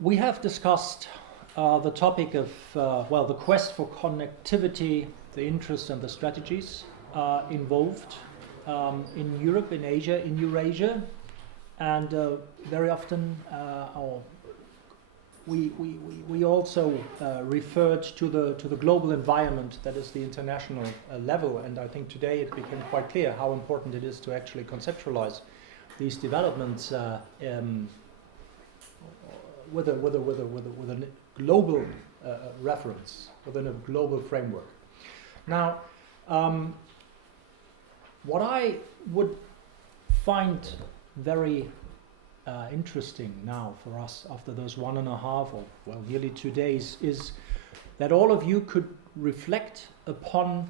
We have discussed the topic of, well, the quest for connectivity, the interests and the strategies involved in Europe, in Asia, in Eurasia, and very often we also referred to the global environment that is the international level, and I think today it became quite clear how important it is to actually conceptualize these developments with a global reference, within a global framework. Now, what I would find very interesting now for us after those 1.5 or well nearly 2 days is that all of you could reflect upon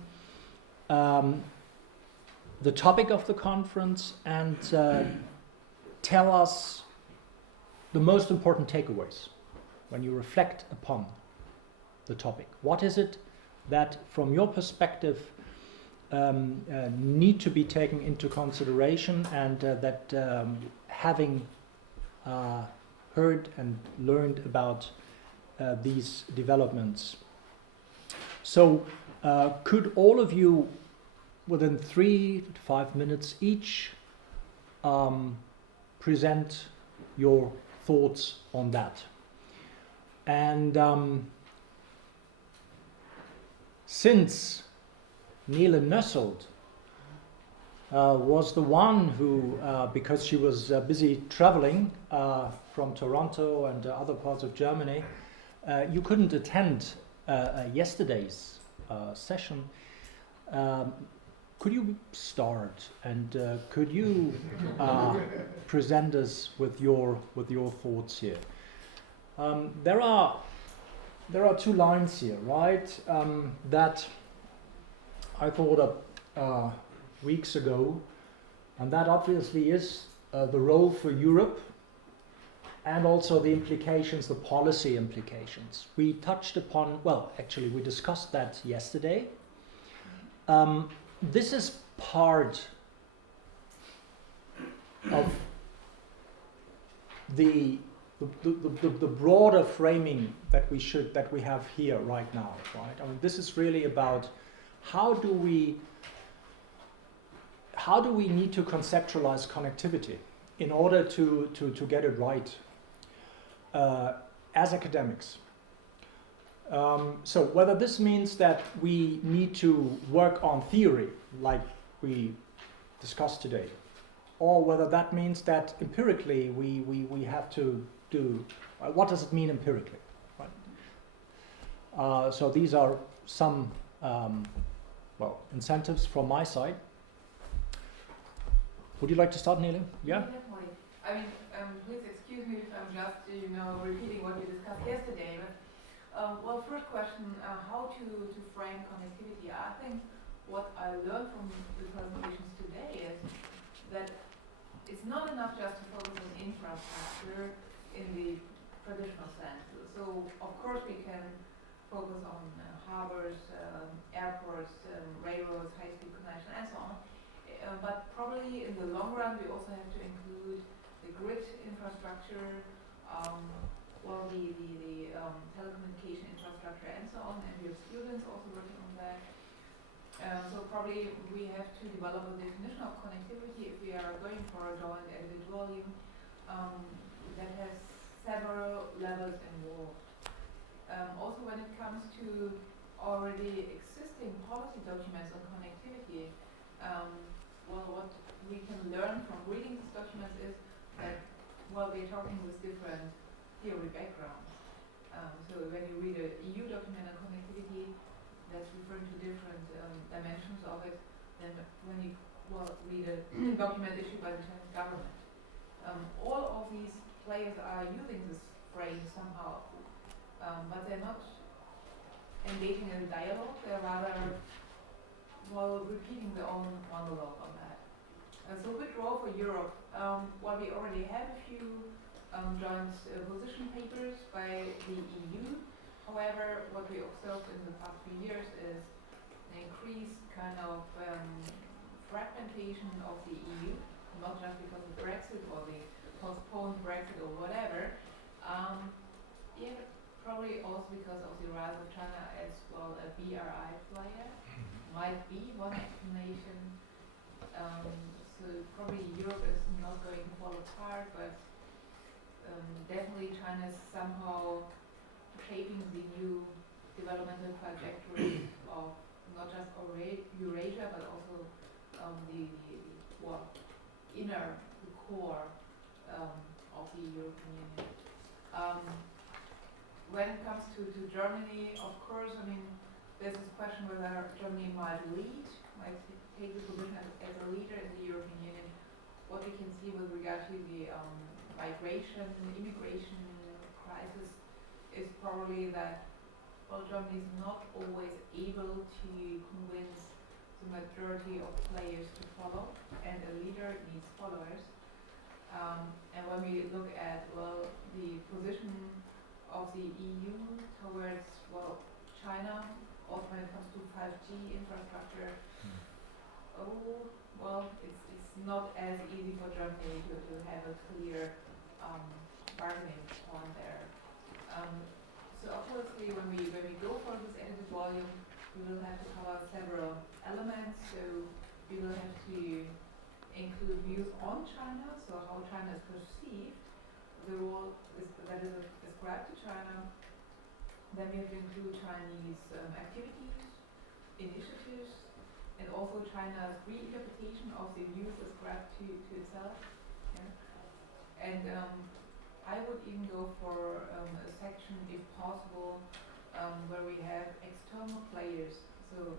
the topic of the conference and tell us the most important takeaways when you reflect upon the topic. What is it that from your perspective need to be taken into consideration, and that having heard and learned about these developments. So could all of you within 3 to 5 minutes each present your thoughts on that? And since Nele Noesselt was the one who, because she was busy traveling from Toronto and other parts of Germany, you couldn't attend yesterday's session. Could you start and could you present us with your thoughts here? There are 2 lines here, right? That I thought of weeks ago, and that obviously is the role for Europe and also the implications, the policy implications. We touched upon, well, actually we discussed that yesterday. This is part of the broader framing that we have here right now, right? I mean, this is really about how do we need to conceptualize connectivity in order to get it right as academics. So whether this means that we need to work on theory like we discussed today, or whether that means that empirically we have to do, what does it mean empirically, right? So these are some well, incentives from my side. Would you like to start, Nele? Yeah? Definitely. I mean, please excuse me if I'm just, repeating what we discussed yesterday, but well, first question, how to frame connectivity. I think what I learned from the presentations today is that it's not enough just to focus on infrastructure in the traditional sense. So, of course, we can focus on harbors, airports, railroads, high-speed connection, and so on. But probably in the long run, we also have to include the grid infrastructure, well, the telecommunication infrastructure, and so on. And we have students also working on that. So probably we have to develop a definition of connectivity if we are going for a joint edit volume that has several levels involved. Also, when it comes to already existing policy documents on connectivity, well, what we can learn from reading these documents is that, well, we're talking with different theory backgrounds. So when you read an EU document on connectivity, that's referring to different dimensions of it than when you read a document issued by the Chinese government. All of these players are using this phrase somehow, but they're not engaging in a dialogue. They're rather, well, repeating their own monologue on that. So which role for Europe? Well, we already have a few joint position papers by the EU. However, what we observed in the past few years is an increased kind of fragmentation of the EU, not just because of Brexit or the postponed Brexit or whatever, Yeah, but probably also because of the rise of China as well, a BRI player might be one explanation. So probably Europe is not going to fall apart, but definitely China is somehow shaping the new developmental trajectory of not just Eurasia, but also the inner core of the European Union. When it comes to Germany, of course, I mean, there's this question whether Germany might take the position as a leader in the European Union. What we can see with regard to the migration, immigration crisis is probably that, well, Germany is not always able to convince the majority of players to follow, and a leader needs followers. And when we look at, well, the position of the EU towards, well, China, also when it comes to 5G infrastructure, it's not as easy for Germany to have a clear bargaining point there. So obviously when we go for this added volume, we will have to cover several elements. So we will have to include views on China, so how China is perceived, the role that is ascribed to China. Then we have to include Chinese activities, initiatives, and also China's reinterpretation of the views ascribed to itself. Yeah. And I would even go for a section, if possible, where we have external players. So,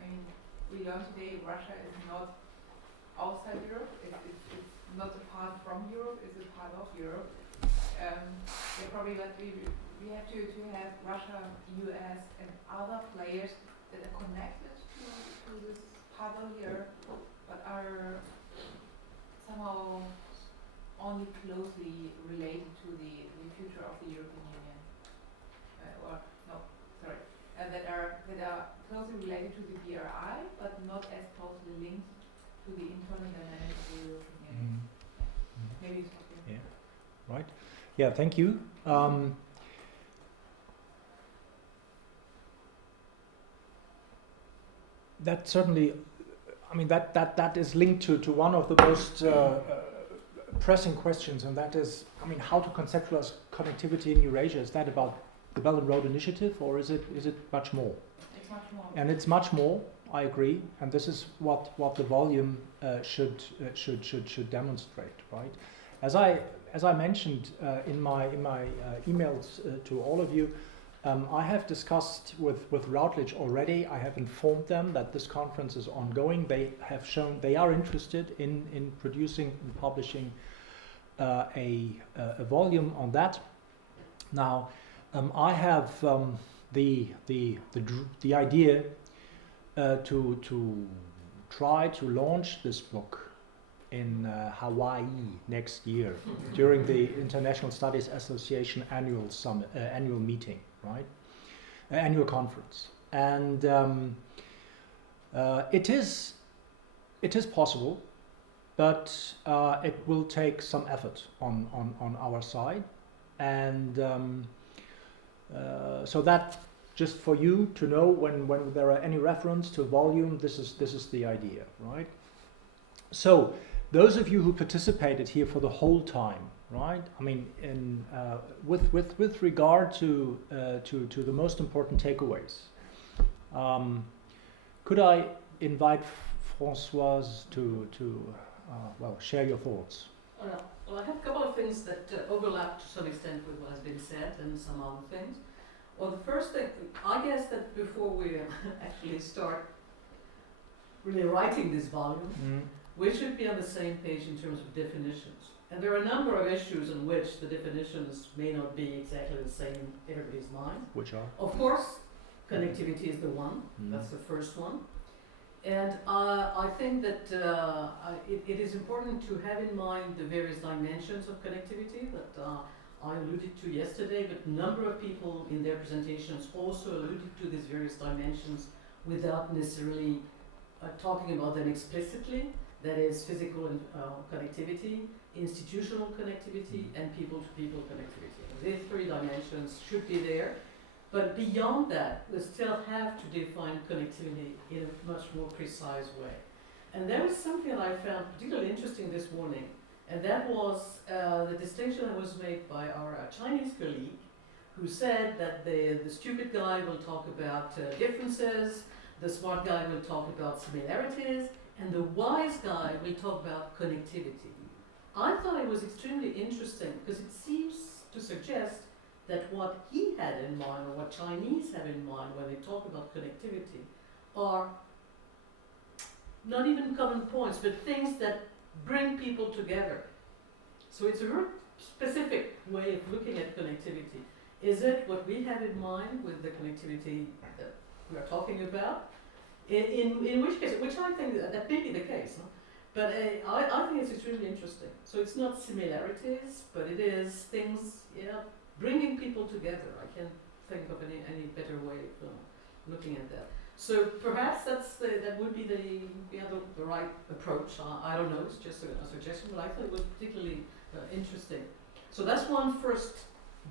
I mean, we learned today Russia is not outside Europe, it's not a part from Europe, it's a part of Europe. Probably that we have to have Russia, US, and other players that are connected to this puzzle here, but are somehow only closely related to the future of the European Union. That are closely related to the BRI, but not as closely linked to the internal dynamics of the European Union. Maybe it's okay. Yeah. Right. Yeah. Thank you. That certainly, I mean, that is linked to one of the most pressing questions, and that is, I mean, how to conceptualize connectivity in Eurasia. Is that about the Belt and Road Initiative, or is it much more? It's much more. And it's much more. I agree, and this is what the volume should demonstrate, right? As I mentioned in my emails to all of you, I have discussed with Routledge already. I have informed them that this conference is ongoing. They have shown they are interested in producing and publishing a volume on that. Now, I have the idea to try to launch this book in Hawaii next year during the International Studies Association annual meeting, right? Annual conference, and it is possible, but it will take some effort on our side, and so that. Just for you to know, when there are any reference to volume, this is the idea, right? So, those of you who participated here for the whole time, right? I mean, with regard to the most important takeaways, could I invite Francoise to share your thoughts? Well, I have a couple of things that overlap to some extent with what has been said, and some other things. Well, the first thing, I guess that before we actually start really writing this volume, we should be on the same page in terms of definitions. And there are a number of issues in which the definitions may not be exactly the same in everybody's mind. Which are? Of course, connectivity is the one. That's the first one. And I think that it is important to have in mind the various dimensions of connectivity that I alluded to yesterday, but a number of people in their presentations also alluded to these various dimensions without necessarily talking about them explicitly. That is physical connectivity, institutional connectivity and people-to-people connectivity. These three dimensions should be there, but beyond that, we still have to define connectivity in a much more precise way. And there was something that I found particularly interesting this morning, and that was the distinction that was made by our Chinese colleague, who said that the stupid guy will talk about differences, the smart guy will talk about similarities, and the wise guy will talk about connectivity. I thought it was extremely interesting because it seems to suggest that what he had in mind, or what Chinese have in mind when they talk about connectivity, are not even common points, but things that bring people together. So it's a very specific way of looking at connectivity. Is it what we have in mind with the connectivity that we are talking about? In which case, which I think that may be the case, huh? But I think it's extremely interesting. So it's not similarities, but it is things, bringing people together. I can't think of any better way of looking at that. So perhaps that would be the right approach. I don't know, it's just a suggestion, but I thought it was particularly interesting. So that's one first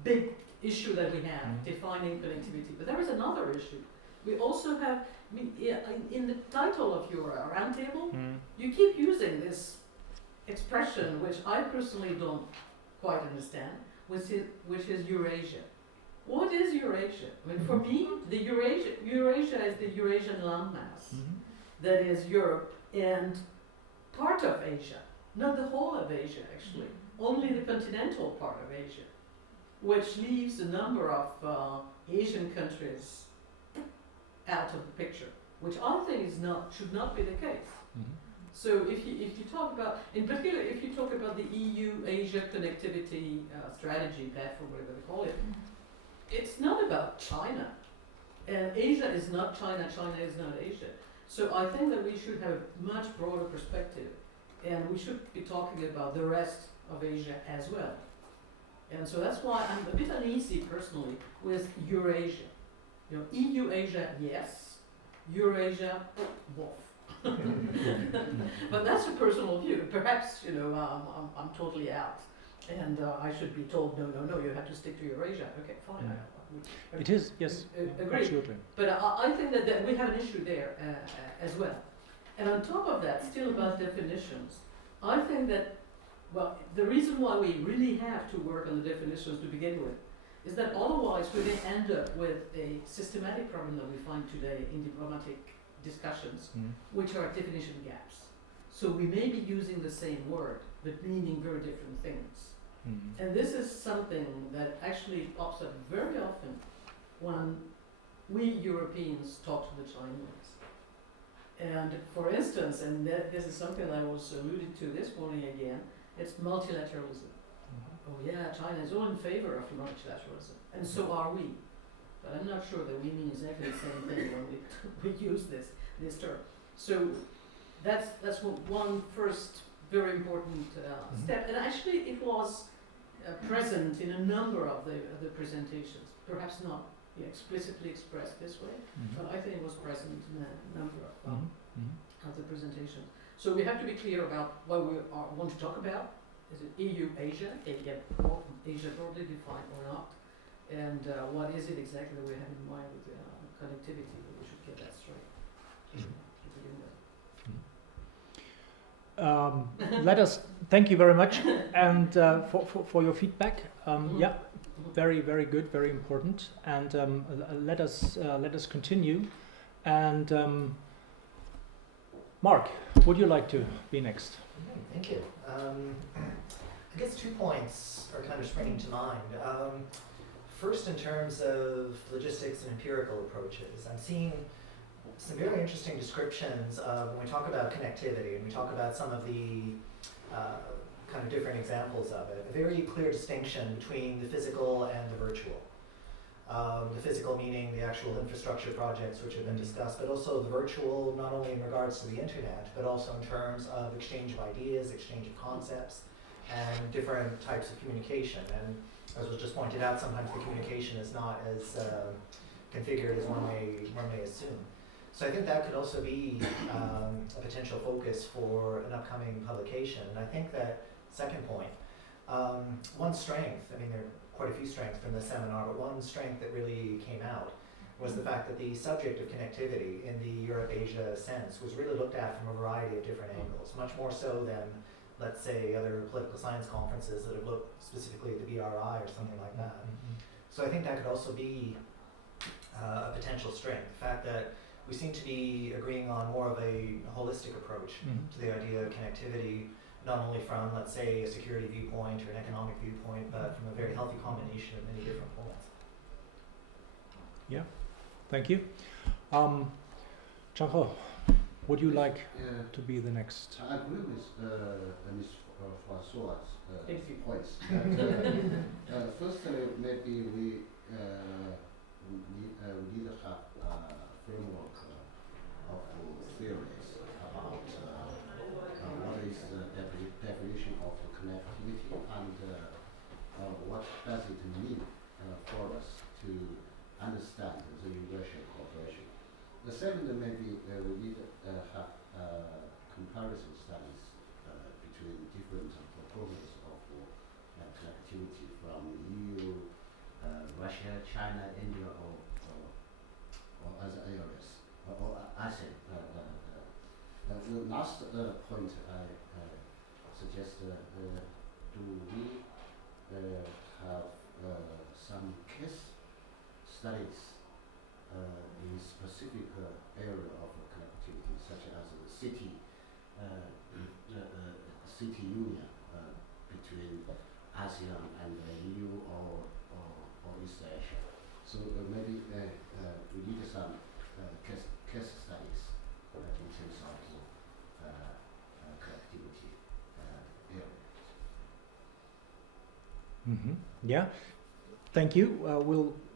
big issue that we have, defining connectivity. But there is another issue. We also have, in the title of your roundtable, you keep using this expression, which I personally don't quite understand, which is Eurasia. What is Eurasia? I mean, for me, the Eurasia is the Eurasian landmass. That is Europe and part of Asia, not the whole of Asia actually, only the continental part of Asia, which leaves a number of Asian countries out of the picture, which I think should not be the case. So if you talk about, in particular, if you talk about the EU-Asia connectivity strategy, platform, whatever they call it, it's not about China. And Asia is not China, China is not Asia. So I think that we should have a much broader perspective, and we should be talking about the rest of Asia as well. And so that's why I'm a bit uneasy personally with Eurasia. EU-Asia, yes. Eurasia, both. But that's a personal view. Perhaps, I'm totally out. And I should be told, no, you have to stick to Eurasia. Okay, fine. It is, yes, agree. Absolutely. But I think that we have an issue there as well. And on top of that, still about definitions, I think that, the reason why we really have to work on the definitions to begin with is that otherwise we may end up with a systematic problem that we find today in diplomatic discussions, which are definition gaps. So we may be using the same word, but meaning very different things. And this is something that actually pops up very often when we Europeans talk to the Chinese. And for instance, and this is something that I was alluded to this morning again, it's multilateralism. Oh yeah, China is all in favor of multilateralism, and so are we. But I'm not sure that we mean exactly the same thing when we use this term. So that's one first very important step, and actually it was present in a number of the presentations. Perhaps not explicitly expressed this way, but I think it was present in a number of the presentations. So we have to be clear about what we want to talk about. Is it EU-Asia, Asia broadly defined or not? And what is it exactly that we have in mind with connectivity? We should get that straight to begin with. Let us thank you very much and for your feedback. Yeah, very, very good, very important. And let us continue. And Marc, would you like to be next? Thank you. I guess 2 points are kind of springing to mind. First, in terms of logistics and empirical approaches, I'm seeing some very interesting descriptions of when we talk about connectivity and we talk about some of the kind of different examples of it, a very clear distinction between the physical and the virtual. The physical meaning the actual infrastructure projects which have been discussed, but also the virtual, not only in regards to the internet, but also in terms of exchange of ideas, exchange of concepts, and different types of communication. And as was just pointed out, sometimes the communication is not as configured as one may assume. So I think that could also be a potential focus for an upcoming publication. And I think that Second point, one strength, I mean there are quite a few strengths from the seminar, but one strength that really came out was the fact that the subject of connectivity in the Europe-Asia sense was really looked at from a variety of different angles, much more so than, let's say, other political science conferences that have looked specifically at the BRI or something like that. So I think that could also be a potential strength, the fact that we seem to be agreeing on more of a holistic approach to the idea of connectivity, not only from, let's say, a security viewpoint or an economic viewpoint, but from a very healthy combination of many different points. Yeah, thank you. Chanko, would you like to be the next? I agree with Ms. Francoise' points. Firstly, maybe we need to have a framework of theories about what is the definition of connectivity and what does it mean for us to understand the Eurasian cooperation. The second, maybe we need to have comparison studies between different proposals of connectivity from EU, Russia, China, India, or other areas, or ASEAN. The last point I suggest, do we have some case studies in specific area of connectivity, such as the city union between ASEAN and the EU or East Asia. So maybe we need some case studies in terms of connectivity areas. Yeah, thank you.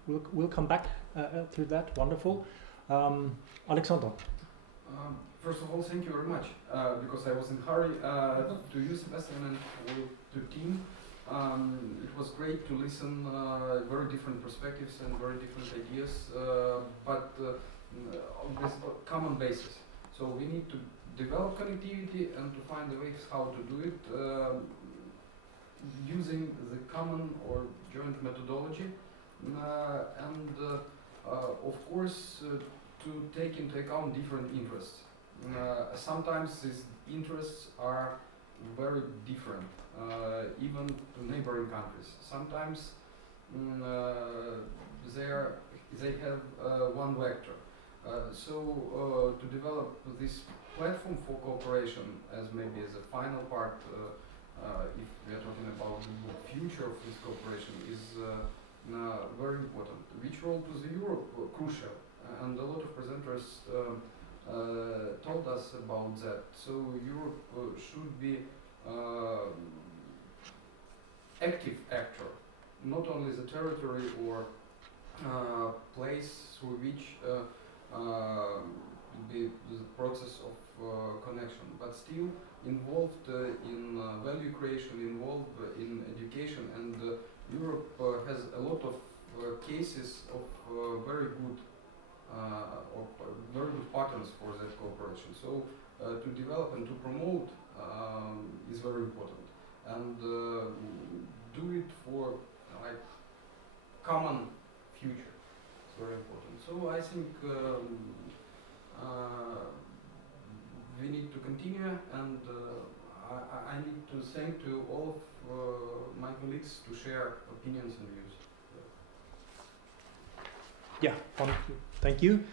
We'll come back to that. Wonderful. Oleksandr. First of all, thank you very much, because I was in a hurry to you, Sebastian, and to the team. It was great to listen very different perspectives and very different ideas, but on this common basis. So we need to develop connectivity and to find the ways how to do it using the common or joint methodology, and of course to take into account different interests. Sometimes these interests are very different, even to neighboring countries. Sometimes they have one vector. So to develop this platform for cooperation as maybe as a final part, if we are talking about the future of this cooperation, is very important. Which role to the Europe crucial, and a lot of presenters told us about that. So Europe should be active actor, not only the territory or place through which the process of connection, but still involved in value creation, involved in education, and Europe has a lot of cases of very good patterns for that cooperation. So to develop and to promote is very important, and do it for like common future. It's very important. So I think we need to continue, and I need to thank to all of my colleagues to share opinions and views. Yeah, thank you.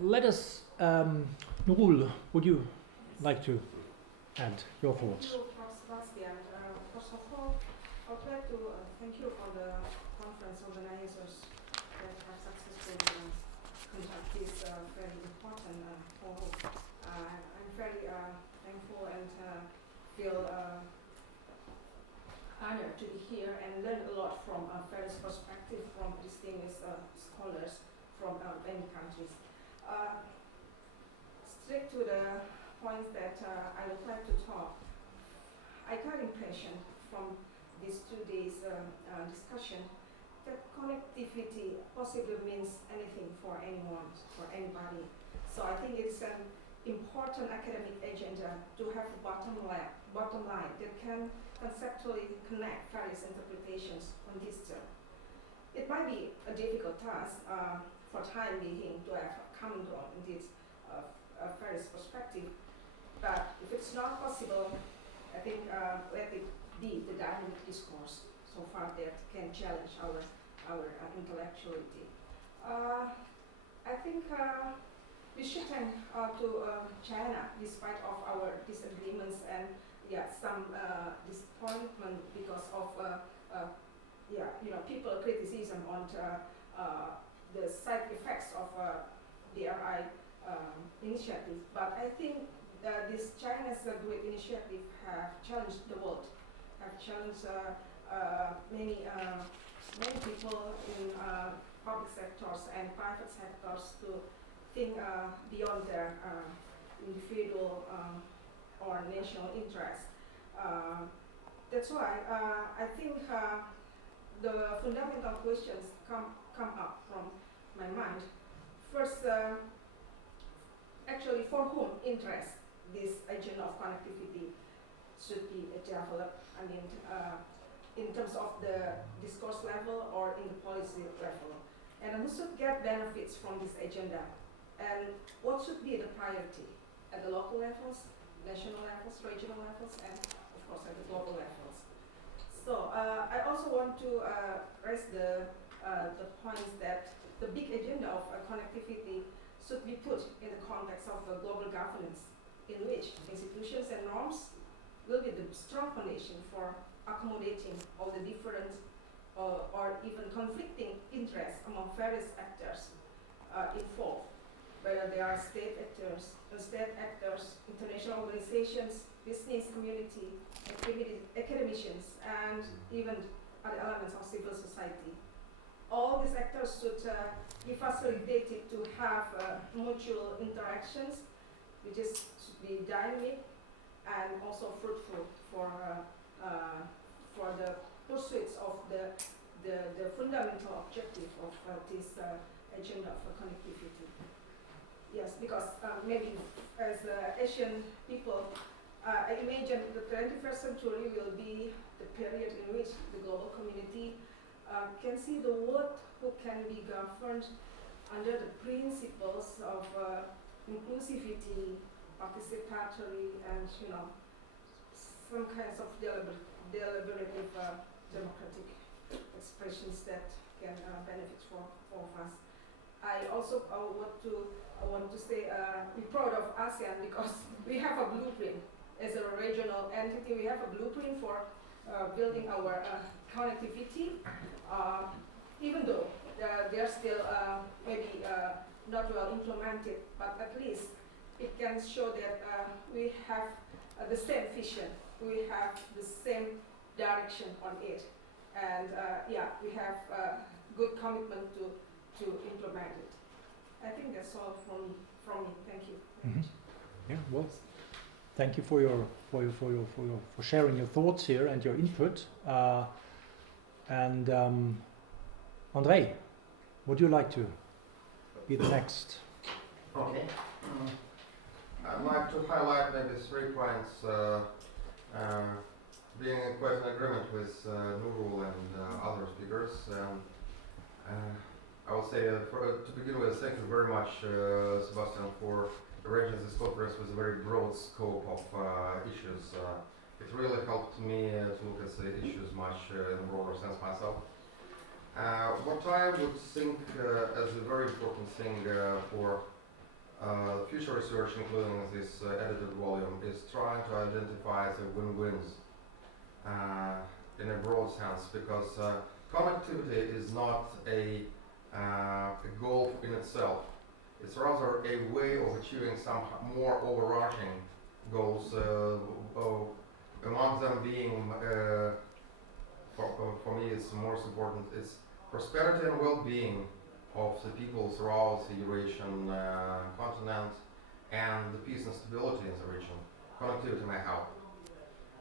Let us, Nurul, would you like to add your thoughts? Thank you, Prof. Sebastian. First of all, I would like to thank you for the conference organizers that have successfully conducted this very important forum. I'm very thankful and feel honored to be here and learn a lot from various perspectives from distinguished scholars from many countries. Straight to the point that I would like to talk, I got impression from these 2 days discussion that connectivity possibly means anything for anyone, for anybody. So I think it's important academic agenda to have a bottom line that can conceptually connect various interpretations on this term. It might be a difficult task for time being to have a common ground in this various perspective, but if it's not possible, I think let it be the dynamic discourse so far that can challenge our intellectuality. I think we should thank to China, despite of our disagreements and some disappointment because of people criticism on the side effects of BRI initiative. But I think this China's great initiative have challenged the world, have challenged many people in public sectors and private sectors to think beyond their individual or national interest. That's why I think the fundamental questions come up from my mind. First, actually, for whom interest this agenda of connectivity should be developed? I mean, in terms of the discourse level or in the policy level, and who should get benefits from this agenda? And what should be the priority at the local levels, national levels, regional levels, and of course at the global levels? So I also want to raise the points that the big agenda of connectivity should be put in the context of global governance, in which institutions and norms will be the strong foundation for accommodating all the different or even conflicting interests among various actors involved, whether they are state actors, international organizations, business community, academicians, and even other elements of civil society. All these actors should be facilitated to have mutual interactions, which should be dynamic and also fruitful for the pursuits of the fundamental objective of this agenda for connectivity. Yes, because maybe as Asian people, I imagine the 21st century will be the period in which the global community can see the world who can be governed under the principles of inclusivity, participatory, and some kinds of deliberative democratic expressions that can benefit for all of us. I also want to say be proud of ASEAN because we have a blueprint as a regional entity. We have a blueprint for building our connectivity, even though they are still maybe not well implemented, but at least it can show that we have the same vision, we have the same direction on it, and we have good commitment to implement it. I think that's all from me. Thank you. Yeah, well, thank you for sharing your thoughts here and your input. And Andrey, would you like to be the next? Okay. I'd like to highlight maybe 3 points. Being quite in agreement with Nurul and other speakers. I will say, to begin with, thank you very much, Sebastian, for arranging this conference with a very broad scope of issues. It really helped me to look at the issues much in a broader sense myself. What I would think as a very important thing for future research, including this edited volume, is trying to identify the win-wins in a broad sense, because connectivity is not a goal in itself. It's rather a way of achieving some more overarching goals, among them being, for me, it's most important, is prosperity and well-being of the people throughout the Eurasian continent and the peace and stability in the region. Connectivity may help.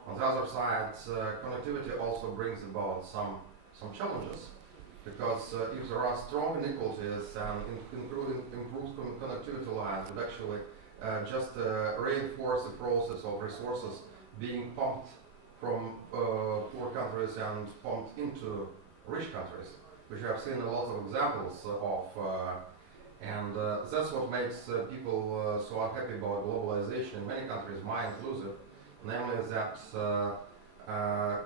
On the other side, connectivity also brings about some challenges, because if there are strong inequalities and improved connectivity lines would actually just reinforce the process of resources being pumped from poor countries and pumped into rich countries, which I've seen a lot of examples of, and that's what makes people so unhappy about globalization in many countries, mine inclusive, namely that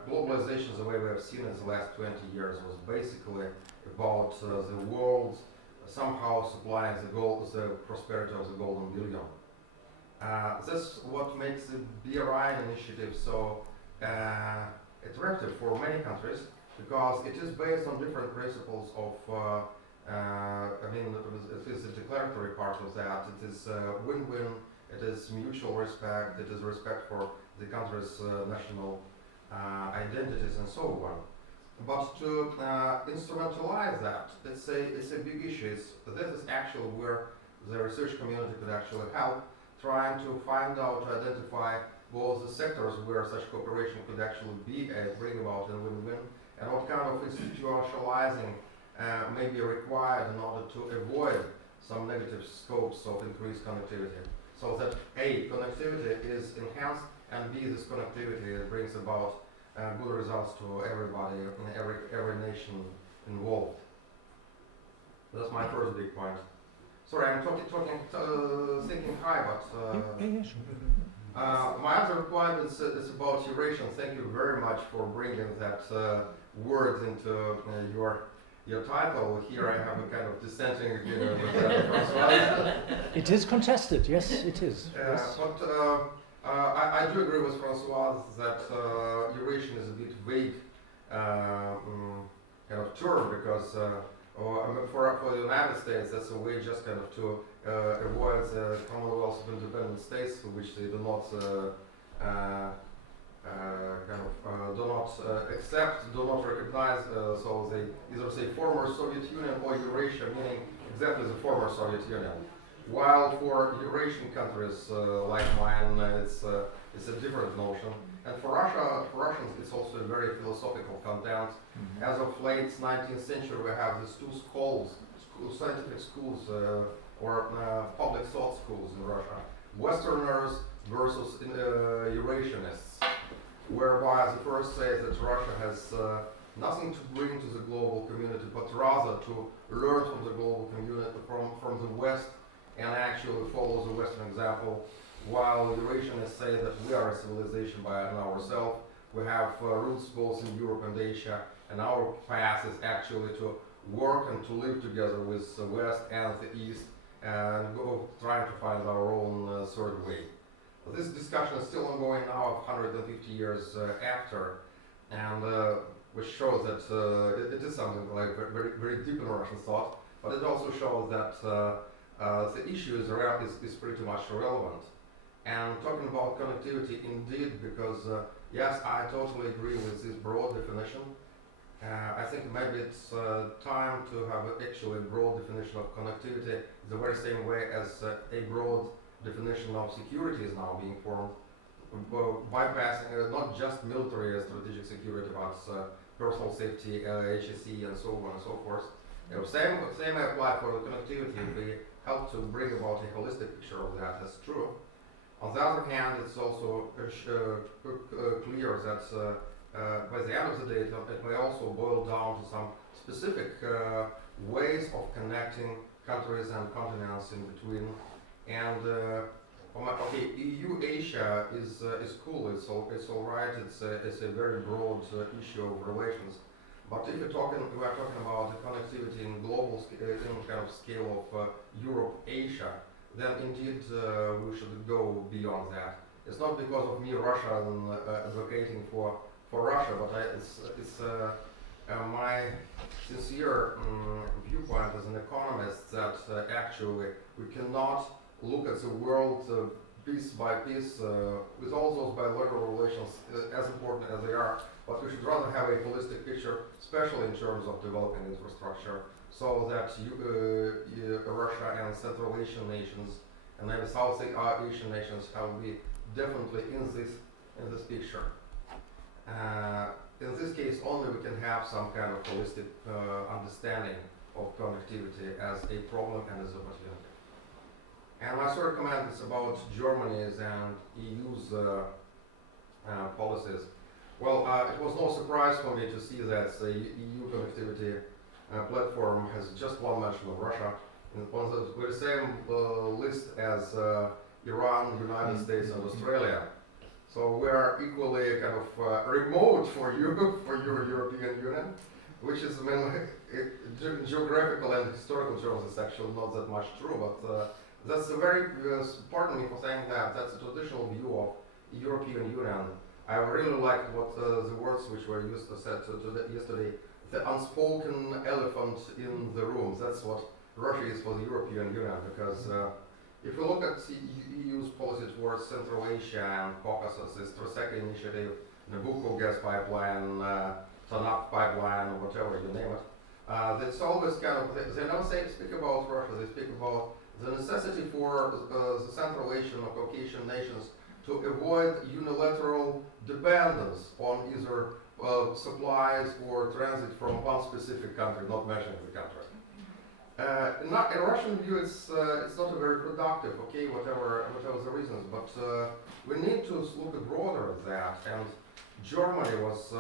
globalization, the way we have seen it the last 20 years, was basically about the world somehow supplying the prosperity of the golden billion. That's what makes the BRI initiative so attractive for many countries, because it is based on different principles of, I mean, it is a declaratory part of that. It is win-win, it is mutual respect, it is respect for the country's national identities and so on. But to instrumentalize that, it's a big issue. This is actually where the research community could actually help, trying to find out, to identify both the sectors where such cooperation could actually bring about a win-win, and what kind of institutionalizing may be required in order to avoid some negative scopes of increased connectivity, so that A, connectivity is enhanced, and B, this connectivity brings about good results to everybody, every nation involved. That's my first big point. Sorry, I'm thinking high, but my other point is about Eurasian. Thank you very much for bringing that word into your title. Here I have a kind of dissenting opinion with Francoise. It is contested, yes, it is. Yes. But I do agree with Francoise that Eurasian is a bit vague kind of term, because for the United States, that's a way just kind of to avoid the Commonwealth of Independent States, which they do not do not accept, do not recognize. So they either say former Soviet Union or Eurasia, meaning exactly the former Soviet Union. While for Eurasian countries like mine, it's a different notion. And for Russians, it's also a very philosophical content. Mm-hmm. As of late 19th century, we have these two schools, scientific schools or public thought schools in Russia: Westerners versus Eurasianists, whereby the first says that Russia has nothing to bring to the global community, but rather to learn from the global community, from the West, and actually follow the Western example, while Eurasianists say that we are a civilization by ourselves. We have roots both in Europe and Asia, and our path is actually to work and to live together with the West and the East, and go trying to find our own third way. This discussion is still ongoing now, 150 years after, and which shows that it is something like very, very deep in Russian thought, but it also shows that the issue is pretty much relevant. And talking about connectivity, indeed, because yes, I totally agree with this broad definition. I think maybe it's time to have actually a broad definition of connectivity, the very same way as a broad definition of security is now being formed, bypassing not just military strategic security, but personal safety, HSE, and so on and so forth. Same apply for the connectivity. We help to bring about a holistic picture of that. That's true. On the other hand, it's also clear that by the end of the day, it may also boil down to some specific ways of connecting countries and continents in between. And okay, EU-Asia is cool. It's all right. It's a very broad issue of relations. But if we are talking about the connectivity in global in kind of scale of Europe-Asia, then indeed we should go beyond that. It's not because of me, Russian, advocating for Russia, but it's my sincere viewpoint as an economist that actually we cannot look at the world piece by piece with all those bilateral relations as important as they are, but we should rather have a holistic picture, especially in terms of developing infrastructure, so that Russia and Central Asian nations and maybe South Asian nations will be definitely in this picture. In this case, only we can have some kind of holistic understanding of connectivity as a problem and as an opportunity. And my third comment is about Germany's and EU's policies. Well, it was no surprise for me to see that the EU connectivity platform has just one mention of Russia. And on the very same list as Iran, United States, and Australia. So we are equally kind of remote for you, for your European Union, which is, I mean, geographical and historical terms, it's actually not that much true, but that's a very, pardon me for saying that, that's a traditional view of European Union. I really like what the words which were used to said yesterday, the unspoken elephant in the room. That's what Russia is for the European Union, because if you look at the EU's policy towards Central Asia and Caucasus, this Bersick initiative, Nabucco gas pipeline, Tanap pipeline, or whatever you name it, that's always kind of, they never speak about Russia, they speak about the necessity for the Central Asian or Caucasian nations to avoid unilateral dependence on either supplies or transit from one specific country, not mentioning the country. In Russian view, it's not a very productive, okay, whatever the reasons, but we need to look broader at that. And Germany was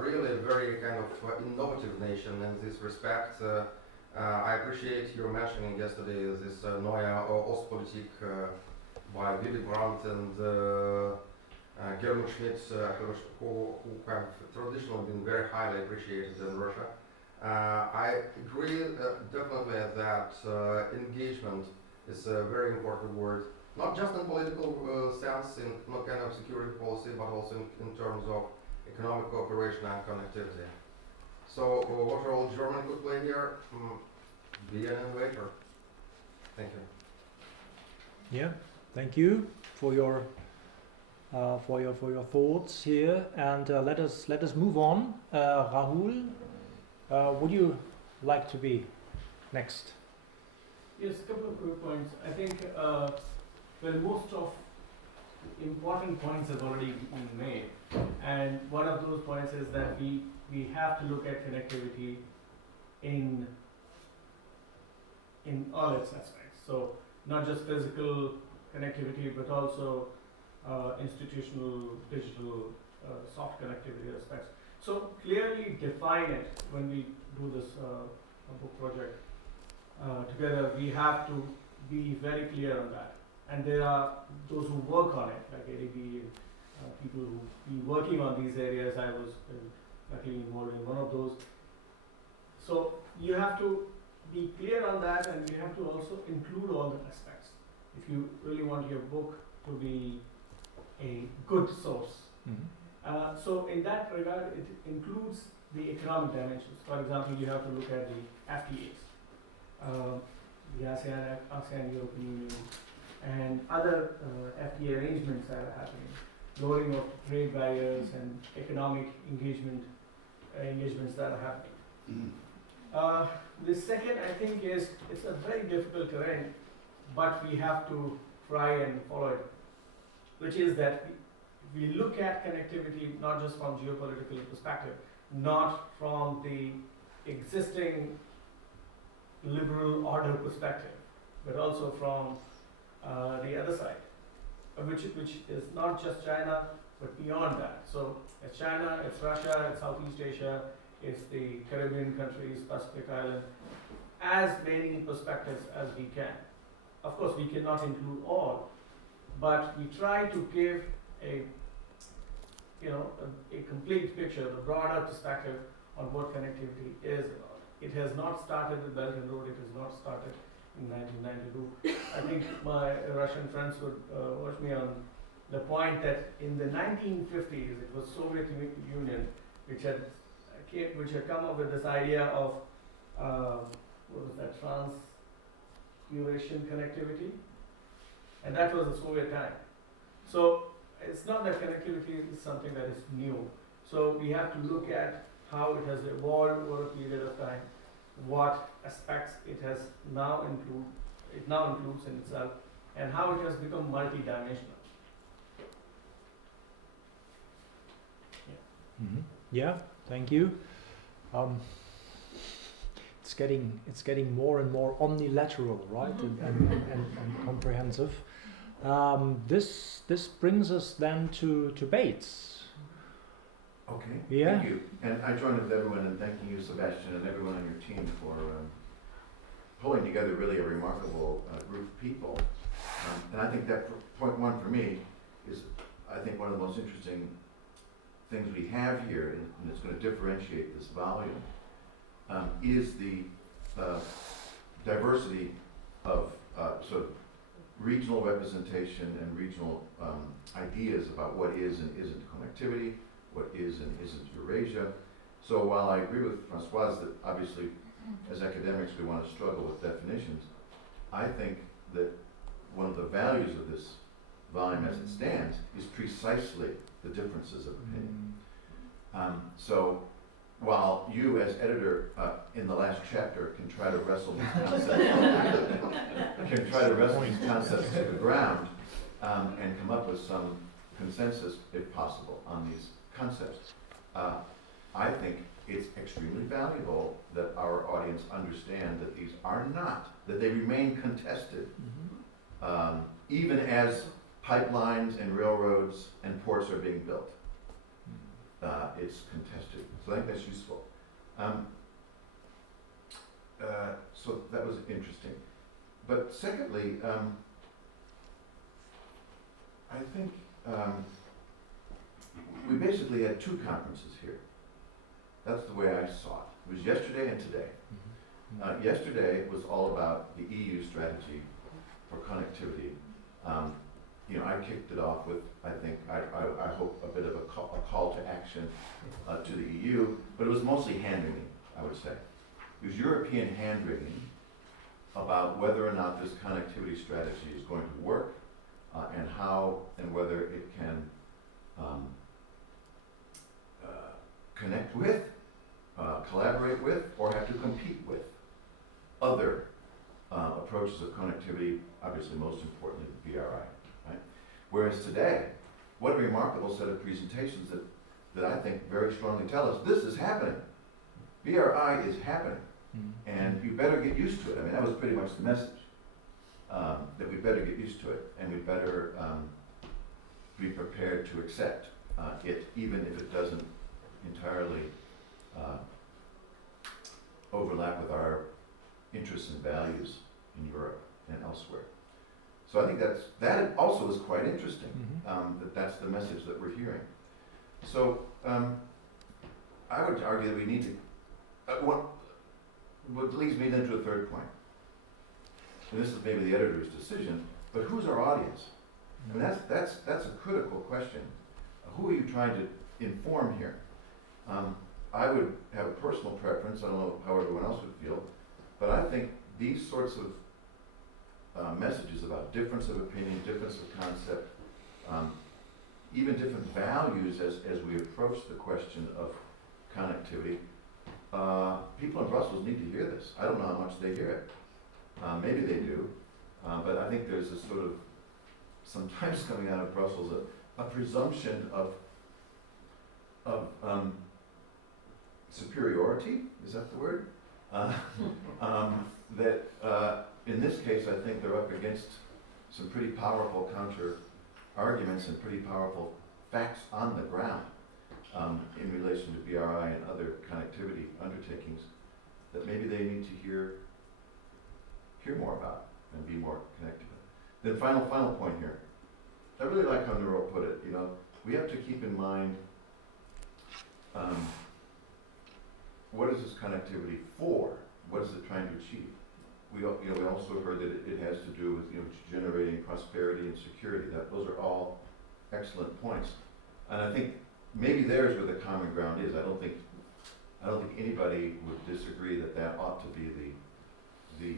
really a very kind of innovative nation in this respect. I appreciate your mentioning yesterday this Neue Ostpolitik by Willy Brandt and German Schmidt, who have traditionally been very highly appreciated in Russia. I agree definitely that engagement is a very important word, not just in political sense, in not kind of security policy, but also in terms of economic cooperation and connectivity. So what role Germany could play here? Be an innovator. Thank you. Yeah, thank you for your thoughts here, and let us move on. Rahul, would you like to be next? Yes, a couple of quick points. I think well, most of the important points have already been made, and one of those points is that we have to look at connectivity in all its aspects. So not just physical connectivity, but also institutional, digital, soft connectivity aspects. So clearly define it when we do this book project together. We have to be very clear on that. And there are those who work on it, like ADB, people who be working on these areas. I was luckily involved in one of those. So you have to be clear on that, and you have to also include all the aspects if you really want your book to be a good source. Mm-hmm. So in that regard, it includes the economic dimensions. For example, you have to look at the FTAs, the ASEAN European Union, and other FTA arrangements that are happening, lowering of trade barriers and economic engagements that are happening. The second, I think, is it's a very difficult terrain, but we have to try and follow it, which is that we look at connectivity not just from geopolitical perspective, not from the existing liberal order perspective, but also from the other side, which is not just China, but beyond that. So it's China, it's Russia, it's Southeast Asia, it's the Caribbean countries, Pacific Island, as many perspectives as we can. Of course, we cannot include all, but we try to give a complete picture, the broader perspective on what connectivity is about. It has not started with Belt and Road, it has not started in 1992. I think my Russian friends would watch me on the point that in the 1950s, it was Soviet Union which had come up with this idea of what was that, Eurasian connectivity, and that was the Soviet time. So it's not that connectivity is something that is new. So we have to look at how it has evolved over a period of time, what aspects it now includes in itself, and how it has become multidimensional. Yeah. Mm-hmm. Yeah, thank you. it's getting more and more omnilateral, right, and comprehensive. This brings us then to Bates. Okay, Yeah. thank you. And I join with everyone in thanking you, Sebastian, and everyone on your team for pulling together really a remarkable group of people. And I think that point one for me is, I think, one of the most interesting things we have here, and it's going to differentiate this volume, is the diversity of sort of regional representation and regional ideas about what is and isn't connectivity, what is and isn't Eurasia. So while I agree with Francoise that obviously as academics we want to struggle with definitions, I think that one of the values of this volume as it stands is precisely the differences of opinion. So while you as editor in the last chapter can try to wrestle these concepts to the ground and come up with some consensus, if possible, on these concepts, I think it's extremely valuable that our audience understand that these are not, that they remain contested, even as pipelines and railroads and ports are being built. It's contested. So I think that's useful. So that was interesting. But secondly, I think we basically had two conferences here. That's the way I saw it. It was yesterday and today. Yesterday was all about the EU strategy for connectivity. You know, I kicked it off with, I think, I hope, a bit of a call to action to the EU, but it was mostly hand-wringing, I would say. It was European hand-wringing about whether or not this connectivity strategy is going to work, and how and whether it can connect with, collaborate with, or have to compete with other approaches of connectivity, obviously most importantly the BRI. Right? Whereas today, what a remarkable set of presentations that I think very strongly tell us this is happening. BRI is happening, and you better get used to it. I mean, that was pretty much the message, that we better get used to it, and we better be prepared to accept it, even if it doesn't entirely overlap with our interests and values in Europe and elsewhere. So I think that also is quite interesting, that's the message that we're hearing. So I would argue that we need to, what leads me then to a third point, and this is maybe the editor's decision, but who's our audience? I mean, that's a critical question. Who are you trying to inform here? I would have a personal preference, I don't know how everyone else would feel, but I think these sorts of messages about difference of opinion, difference of concept, even different values as we approach the question of connectivity, people in Brussels need to hear this. I don't know how much they hear it. Maybe they do, but I think there's a sort of, sometimes coming out of Brussels, a presumption of superiority, is that the word? That in this case, I think they're up against some pretty powerful counter arguments and pretty powerful facts on the ground in relation to BRI and other connectivity undertakings that maybe they need to hear more about and be more connected with. Then final point here. I really like how Nurul put it. You know, we have to keep in mind what is this connectivity for? What is it trying to achieve? We also heard that it has to do with generating prosperity and security. Those are all excellent points, and I think maybe there's where the common ground is. I don't think anybody would disagree that ought to be the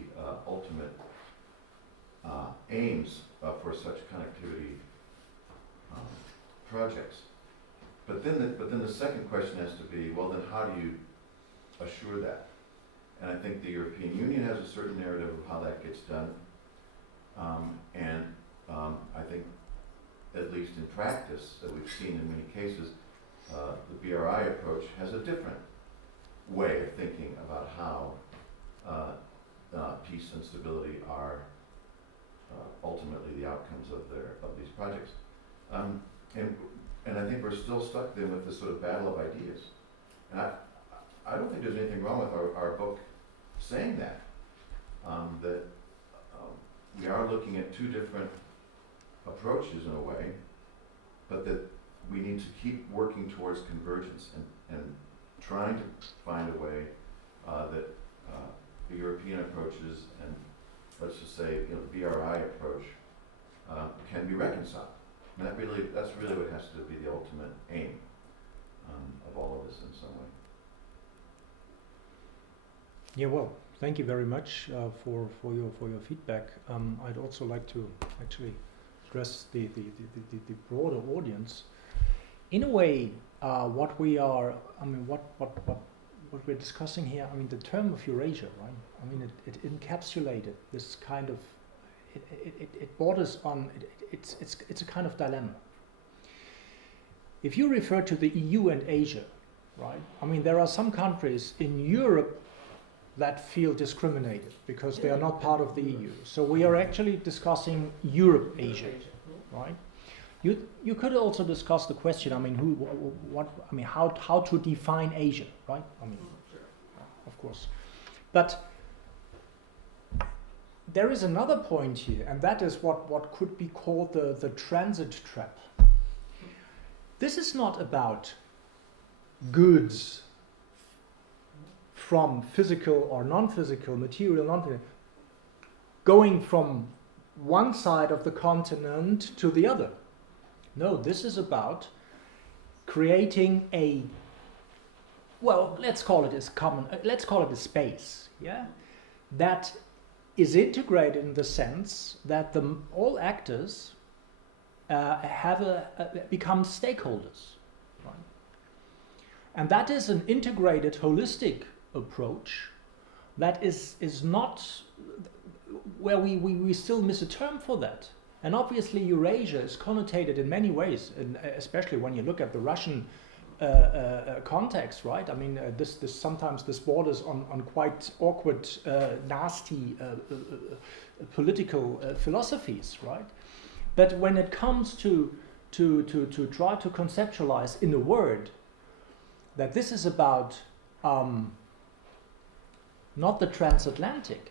ultimate aims for such connectivity projects. But then the second question has to be, well, then how do you assure that? And I think the European Union has a certain narrative of how that gets done. I think, at least in practice, that we've seen in many cases, the BRI approach has a different way of thinking about how peace and stability are ultimately the outcomes of these projects. And I think we're still stuck then with this sort of battle of ideas. And I don't think there's anything wrong with our book saying that, we are looking at two different approaches in a way, but that we need to keep working towards convergence and trying to find a way that the European approaches and, let's just say, the BRI approach can be reconciled. And that's really what has to be the ultimate aim of all of this in some way. Yeah, well, thank you very much for your feedback. I'd also like to actually address the broader audience. In a way, what we're discussing here, the term of Eurasia, right? It encapsulated this kind of, it borders on, it's a kind of dilemma. If you refer to the EU and Asia, right? There are some countries in Europe that feel discriminated because they are not part of the EU. So we are actually discussing Europe-Asia, right? You could also discuss the question, how to define Asia, right? Of course. But there is another point here, and that is what could be called the transit trap. This is not about goods from physical or non-physical, material, non-physical, going from one side of the continent to the other. No, this is about creating let's call it a space, yeah, that is integrated in the sense that all actors become stakeholders, right? And that is an integrated, holistic approach that is not where we still miss a term for that. And obviously Eurasia is connotated in many ways, and especially when you look at the Russian context, right? This sometimes this borders on quite awkward, nasty political philosophies, right? But when it comes to try to conceptualize in a word that this is about not the transatlantic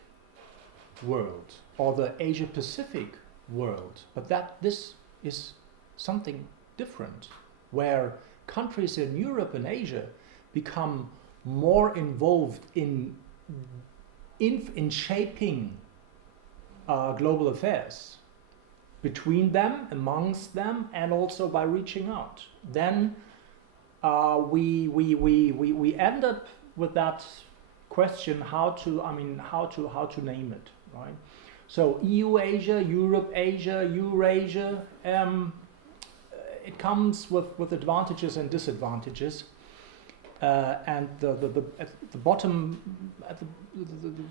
world or the Asia-Pacific world, but that this is something different, where countries in Europe and Asia become more involved in shaping global affairs between them, amongst them, and also by reaching out. Then we end up with that question: how to name it, right? So EU-Asia, Europe-Asia, Eurasia, it comes with advantages and disadvantages. And at the bottom,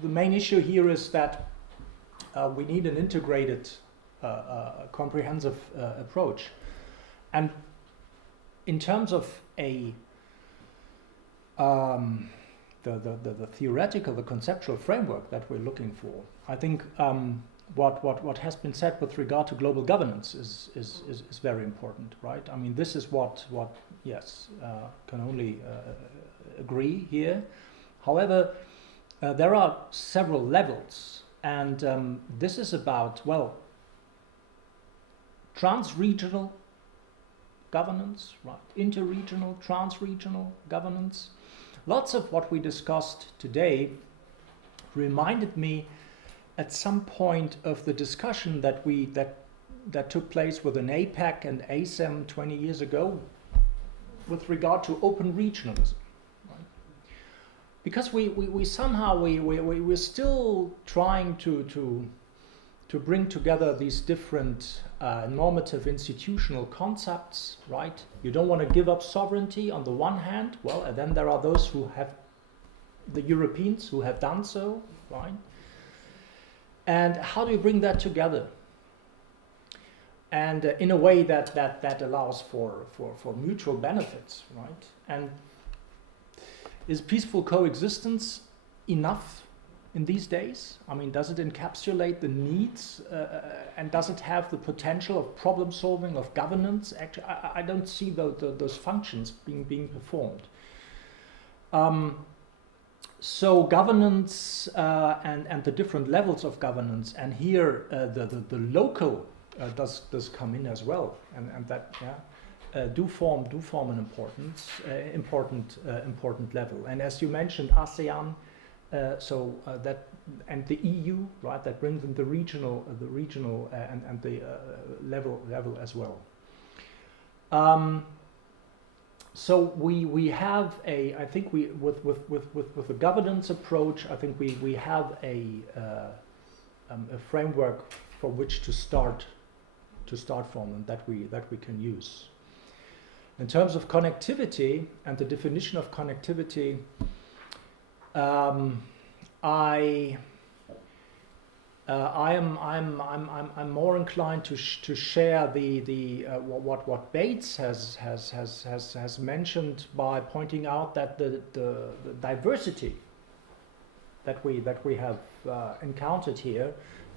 the main issue here is that we need an integrated, comprehensive approach. And in terms of the theoretical, the conceptual framework that we're looking for, I think what has been said with regard to global governance is very important, right? This is what can only agree here. However, there are several levels, and this is about, trans-regional governance, right? Inter-regional, trans-regional governance. Lots of what we discussed today reminded me at some point of the discussion that took place with an APEC and ASEM 20 years ago with regard to open regionalism, right? Because we're still trying to bring together these different normative institutional concepts, right? You don't want to give up sovereignty on the one hand, and then there are those the Europeans who have done so, right? And how do you bring that together? And in a way that allows for mutual benefits, right? And is peaceful coexistence enough in these days? I mean, does it encapsulate the needs and does it have the potential of problem solving, of governance? Actually, I don't see those functions being performed. So governance and the different levels of governance, and here the local does come in as well, and that do form an important level. And as you mentioned, ASEAN, that and the EU, right? That brings in the regional and the level as well. So we have I think with the governance approach, I think we have a framework for which to start from, and that we can use. In terms of connectivity and the definition of connectivity, I'm more inclined to share what Bates has mentioned by pointing out that the diversity that we have encountered here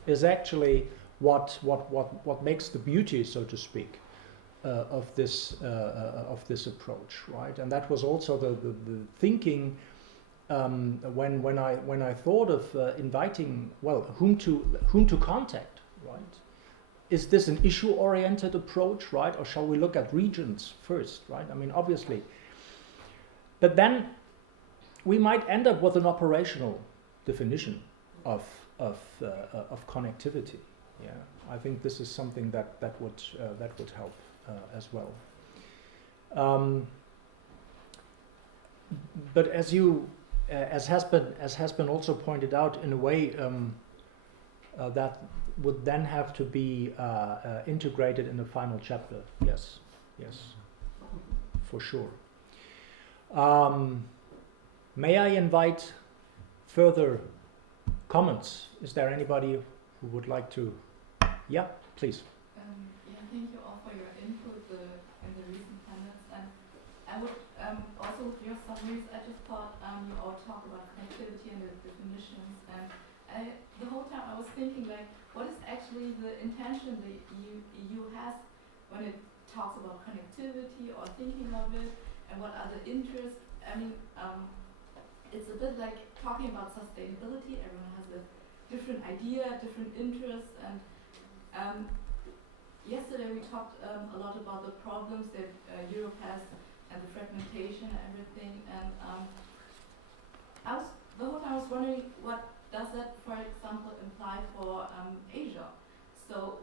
is actually what makes the beauty, so to speak, of this approach, right? And that was also the thinking when I thought of inviting, well, whom to contact, right? Is this an issue-oriented approach, right, or shall we look at regions first, right? I mean, obviously, but then we might end up with an operational definition of connectivity. Yeah, I think this is something that would help as well. But as has been also pointed out, in a way that would then have to be integrated in the final chapter. Yes, for sure. May I invite further comments? Is there anybody who would like to? Yeah, please. Thank you all for your input in the recent panels. And I would also, with your summaries, I just thought you all talk about connectivity and the definitions. And the whole time I was thinking, like, what is actually the intention the EU has when it talks about connectivity or thinking of it, and what are the interests? I mean, it's a bit like talking about sustainability. Everyone has a different idea, different interests, and yesterday we talked a lot about the problems that Europe has and the fragmentation and everything. And the whole time I was wondering, what does that, for example, imply for Asia? So,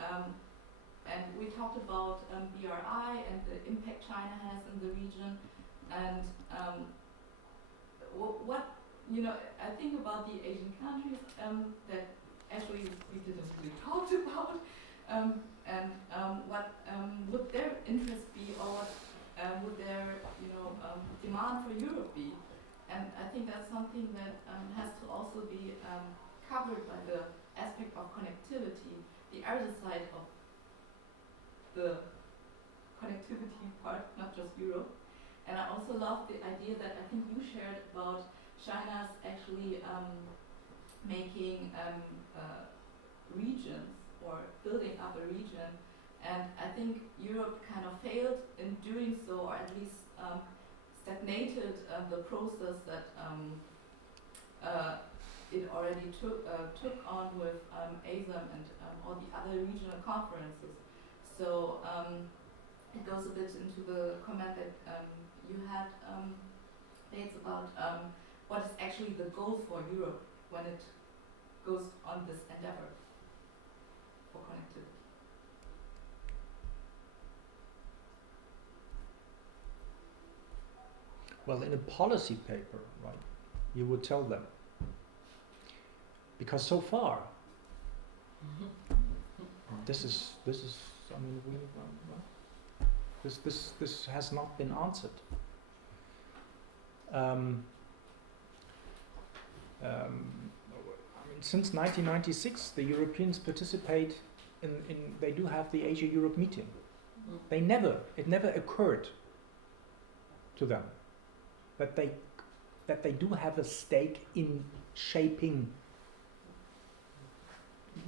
and we talked about BRI and the impact China has in the region, and what, you know, I think about the Asian countries that actually we didn't really talk about, and what would their interest be, or what would their, you know, demand for Europe be? And I think that's something that has to also be covered by the aspect of connectivity, the other side of the connectivity part, not just Europe. And I also love the idea that I think you shared about China's actually making regions or building up a region. And I think Europe kind of failed in doing so, or at least stagnated the process that it already took on with ASEM and all the other regional conferences. So it goes a bit into the comment that you had, Bates, about what is actually the goal for Europe when it goes on this endeavor for connectivity. Well, in a policy paper, right, you would tell them. Because so far, this is. I mean, this has not been answered. I mean, since 1996, the Europeans participate in. They do have the Asia-Europe meeting. It never occurred to them that they that they do have a stake in shaping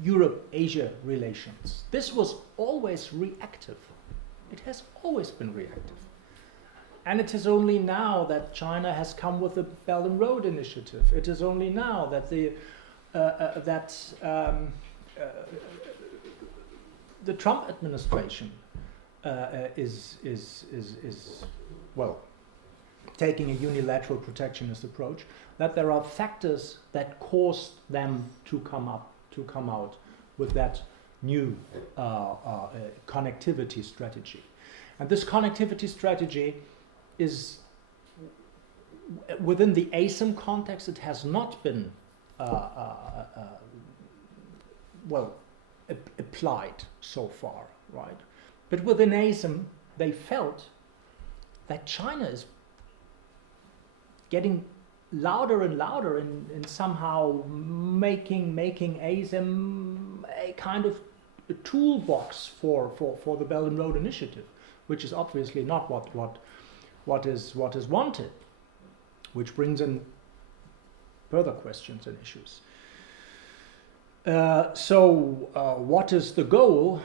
Europe-Asia relations. This was always reactive. It has always been reactive. And it is only now that China has come with the Belt and Road Initiative. It is only now that the Trump administration is well taking a unilateral protectionist approach, that there are factors that caused them to come out with that new connectivity strategy. And this connectivity strategy is, within the ASEM context, it has not been applied so far, right? But within ASEM, they felt that China is getting louder and louder in somehow making ASEM a kind of a toolbox for the Belt and Road Initiative, which is obviously not what is wanted, which brings in further questions and issues. What is the goal?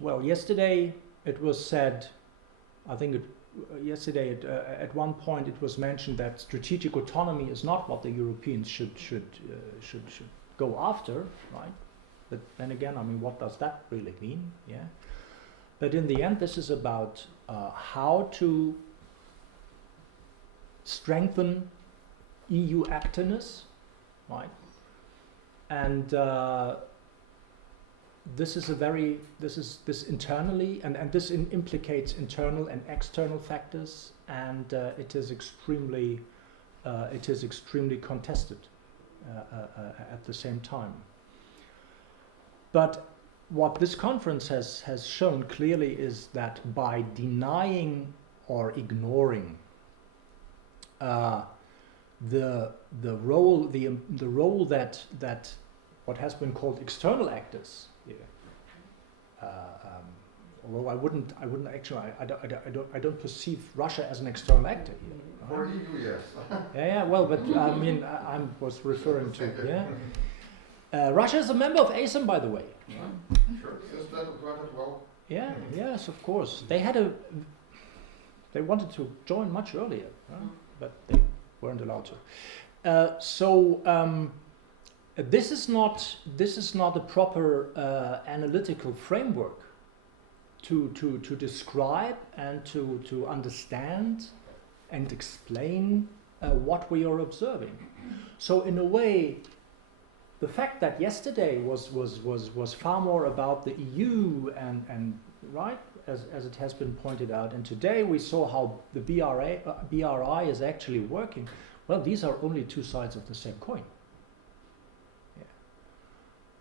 Well, yesterday it was said, I think yesterday at one point it was mentioned that strategic autonomy is not what the Europeans should go after, right? But then again, I mean, what does that really mean? Yeah. But in the end, this is about how to strengthen EU activeness, right? And this internally, and this implicates internal and external factors, and it is extremely contested at the same time. But what this conference has shown clearly is that by denying or ignoring the role that what has been called external actors here, although I don't perceive Russia as an external actor here. For EU, yes. Yeah, well, but I mean, I was referring to, Russia is a member of ASEM, by the way. Sure, since that granted well. Yeah, yes, of course. They they wanted to join much earlier, but they weren't allowed to. This is not a proper analytical framework to describe and to understand and explain what we are observing. So in a way, the fact that yesterday was far more about the EU and right, as it has been pointed out, and today we saw how the BRI is actually working. Well, these are only two sides of the same coin. Yeah.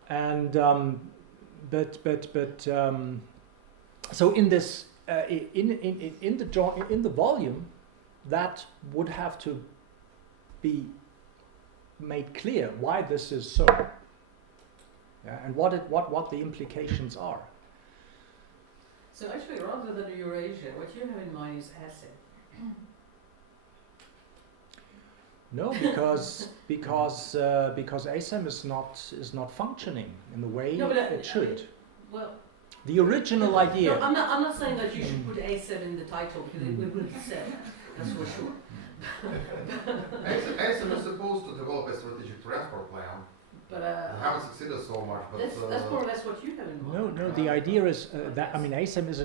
And so in this in the volume, that would have to be made clear why this is so, and what the implications are. So actually, rather than Eurasia, what you have in mind is ASEM. No, because ASEM is not functioning in the way it should. Well, the original idea. No, I'm not saying that you should put ASEM in the title, because it will be said, that's for sure. ASEM is supposed to develop a strategic transport plan. But haven't succeeded so much. But that's more or less what you have in mind. No. The idea is that, I mean, ASEM is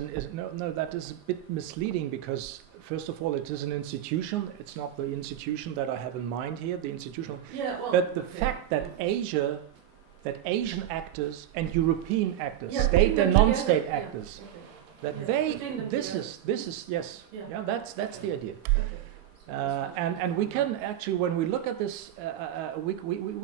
that is a bit misleading, because first of all, it is an institution. It's not the institution that I have in mind here. The institutional. Yeah, well, but the fact that Asian actors and European actors, state and non-state actors, that this is yes, that's the idea. Okay. And we can actually, when we look at this, we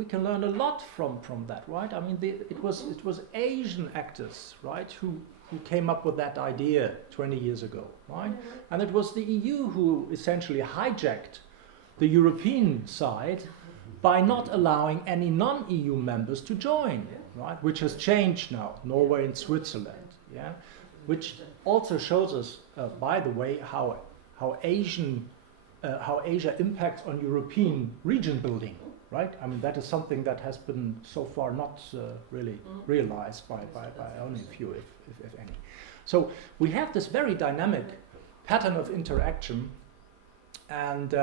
can learn a lot from that, right? I mean, it was Asian actors, right, who came up with that idea 20 years ago, right? Mm-hmm. And it was the EU who essentially hijacked the European side by not allowing any non-EU members to join, right? Which has changed now, Norway and Switzerland, which also shows us, by the way, how how Asia impacts on European region building, right? I mean, that is something that has been so far not really realized by only a few, if any. So we have this very dynamic pattern of interaction, and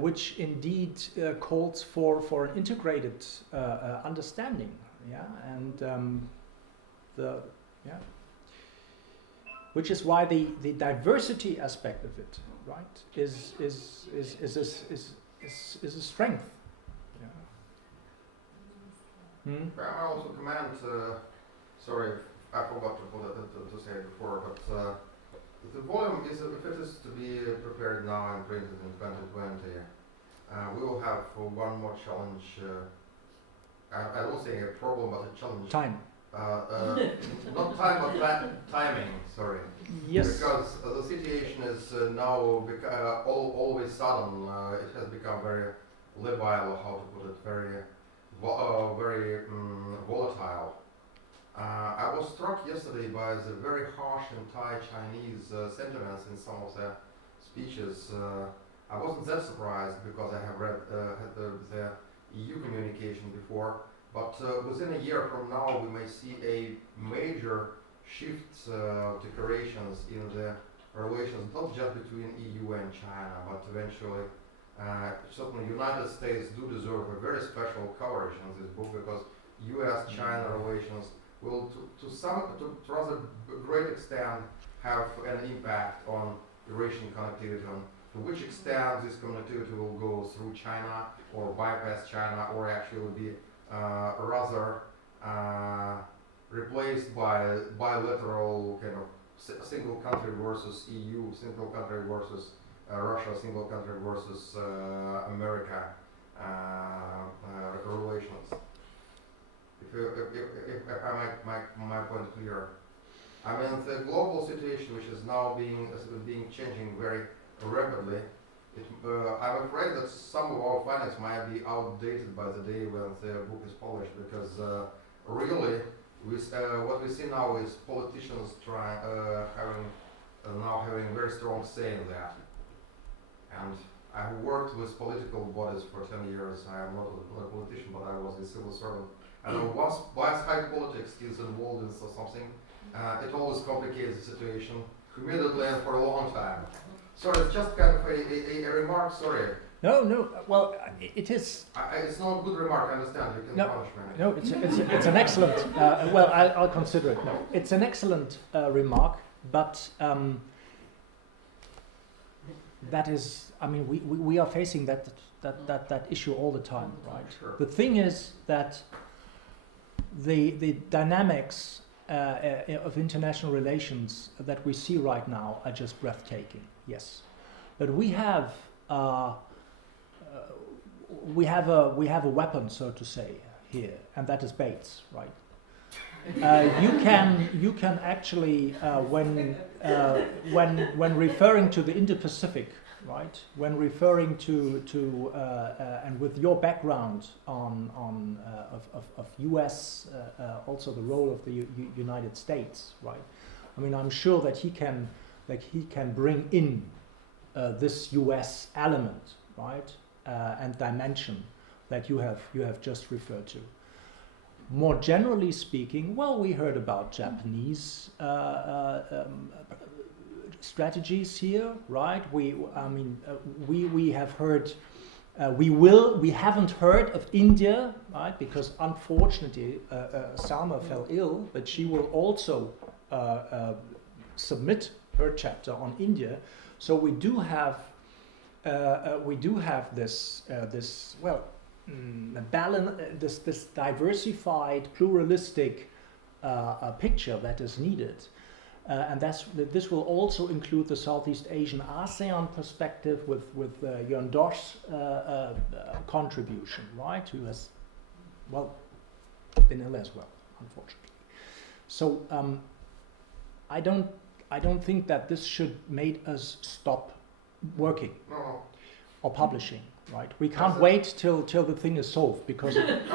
which indeed calls for an integrated understanding, yeah, and which is why the diversity aspect of it, right, is a strength. Yeah. I also comment. Sorry, I forgot to say it before, but the volume is, if it is to be prepared now and printed in 2020, we will have one more challenge. I don't say a problem, but a challenge. Time. Not time, but timing. Sorry. Yes. Because the situation is now always sudden. It has become very labile. How to put it? Very volatile. I was struck yesterday by the very harsh anti-Chinese sentiments in some of the speeches. I wasn't that surprised because I have read had the EU communication before. But within a year from now, we may see a major shift decorations in the relations, not just between EU and China, but eventually, certainly United States do deserve a very special coverage in this book, because U.S.-China relations will, to rather great extent, have an impact on Eurasian connectivity, on to which extent this connectivity will go through China or bypass China, or actually be rather replaced by bilateral kind of single country versus EU, single country versus Russia, single country versus America relations. If I make my point clear, I mean the global situation, which is now being changing very rapidly. I'm afraid that some of our findings might be outdated by the day when the book is published, because really, what we see now is politicians having very strong say in that. And I have worked with political bodies for 10 years. I am not a politician, but I was a civil servant. And once high politics is involved in something, it always complicates the situation immediately and for a long time. Sorry, it's just kind of a remark, sorry. No, well, it is... it's not a good remark, I understand, you can punish me. No, it's an excellent... well, I'll consider it. No, it's an excellent remark, but that is... I mean, we are facing that issue all the time, right? Sure. The thing is that the dynamics of international relations that we see right now are just breathtaking. Yes, but we have a weapon, so to say, here, and that is Bates, right? You can actually when referring to the Indo-Pacific, right? When referring to and with your background of U.S. Also the role of the United States, right? I mean, I'm sure that he can bring in this U.S. element, right, and dimension that you have just referred to. More generally speaking, well, we heard about Japanese strategies here, right? We have heard. We haven't heard of India, right? Because unfortunately, Salma fell ill, but she will also submit her chapter on India. So we do have this this diversified, pluralistic picture that is needed. And this will also include the Southeast Asian ASEAN perspective with Jörn Dosch's contribution, right? Who has, well, been ill as well, unfortunately. So I don't think that this should make us stop working or publishing, right? We can't wait till the thing is solved, because So that's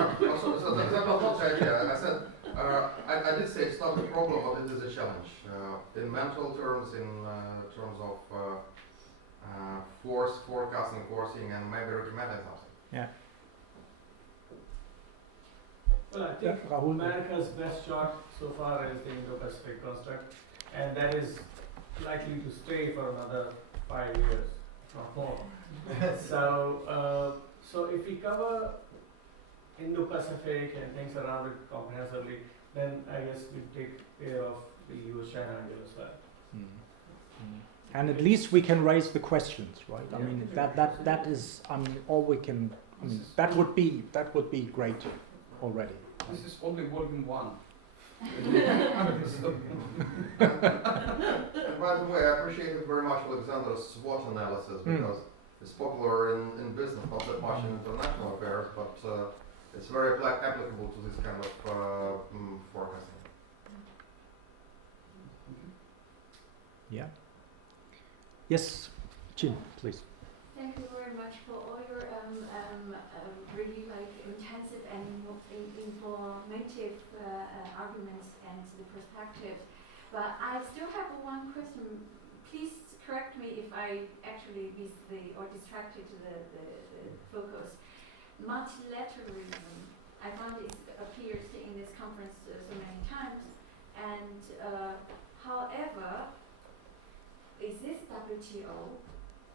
not the idea. I said I did say it's not a problem, but it is a challenge. In mental terms, in terms of forecasting, foreseeing, and maybe recommending something. Yeah. Well, I Yeah, think Rahul. America's best shot so far is the Indo-Pacific construct, and that is likely to stay for another 5 years or more. So if we cover Indo-Pacific and things around it comprehensively, then I guess we take care of the US-China angle as well. And at least we can raise the questions, right? I mean, that is, I mean, all we can. I mean, that would be great already. This is only volume 1. And by the way, I appreciate very much Oleksandr's SWOT analysis because it's popular in business, not that much in international affairs, but it's very applicable to this kind of forecasting. Yeah. Yes, Jin, please. Thank you very much for all your really intensive and informative arguments and the perspectives. But I still have one question. Please correct me if I actually distracted the focus. Multilateralism. I found it appears in this conference so many times, and however, is this WTO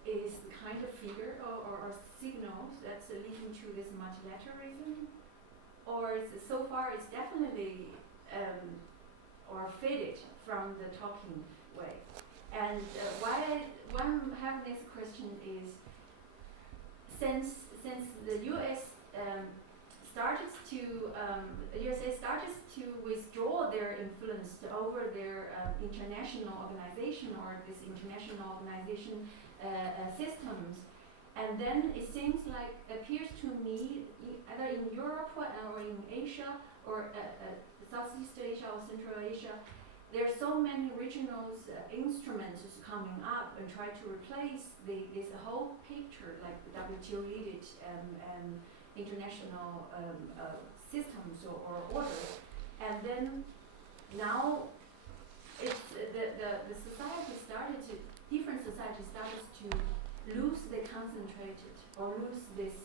is the kind of figure or signal that's leading to this multilateralism, or so far it's definitely or faded from the talking way. And why I'm having this question is since the US USA started to withdraw their influence over their international organization or this international organization systems, and then it seems like appears to me either in Europe or in Asia or Southeast Asia or Central Asia, there are so many regional instruments coming up and try to replace this whole picture, like the WTO-led international systems or orders. And then now it's the society started to, different societies started to lose the concentrated or lose this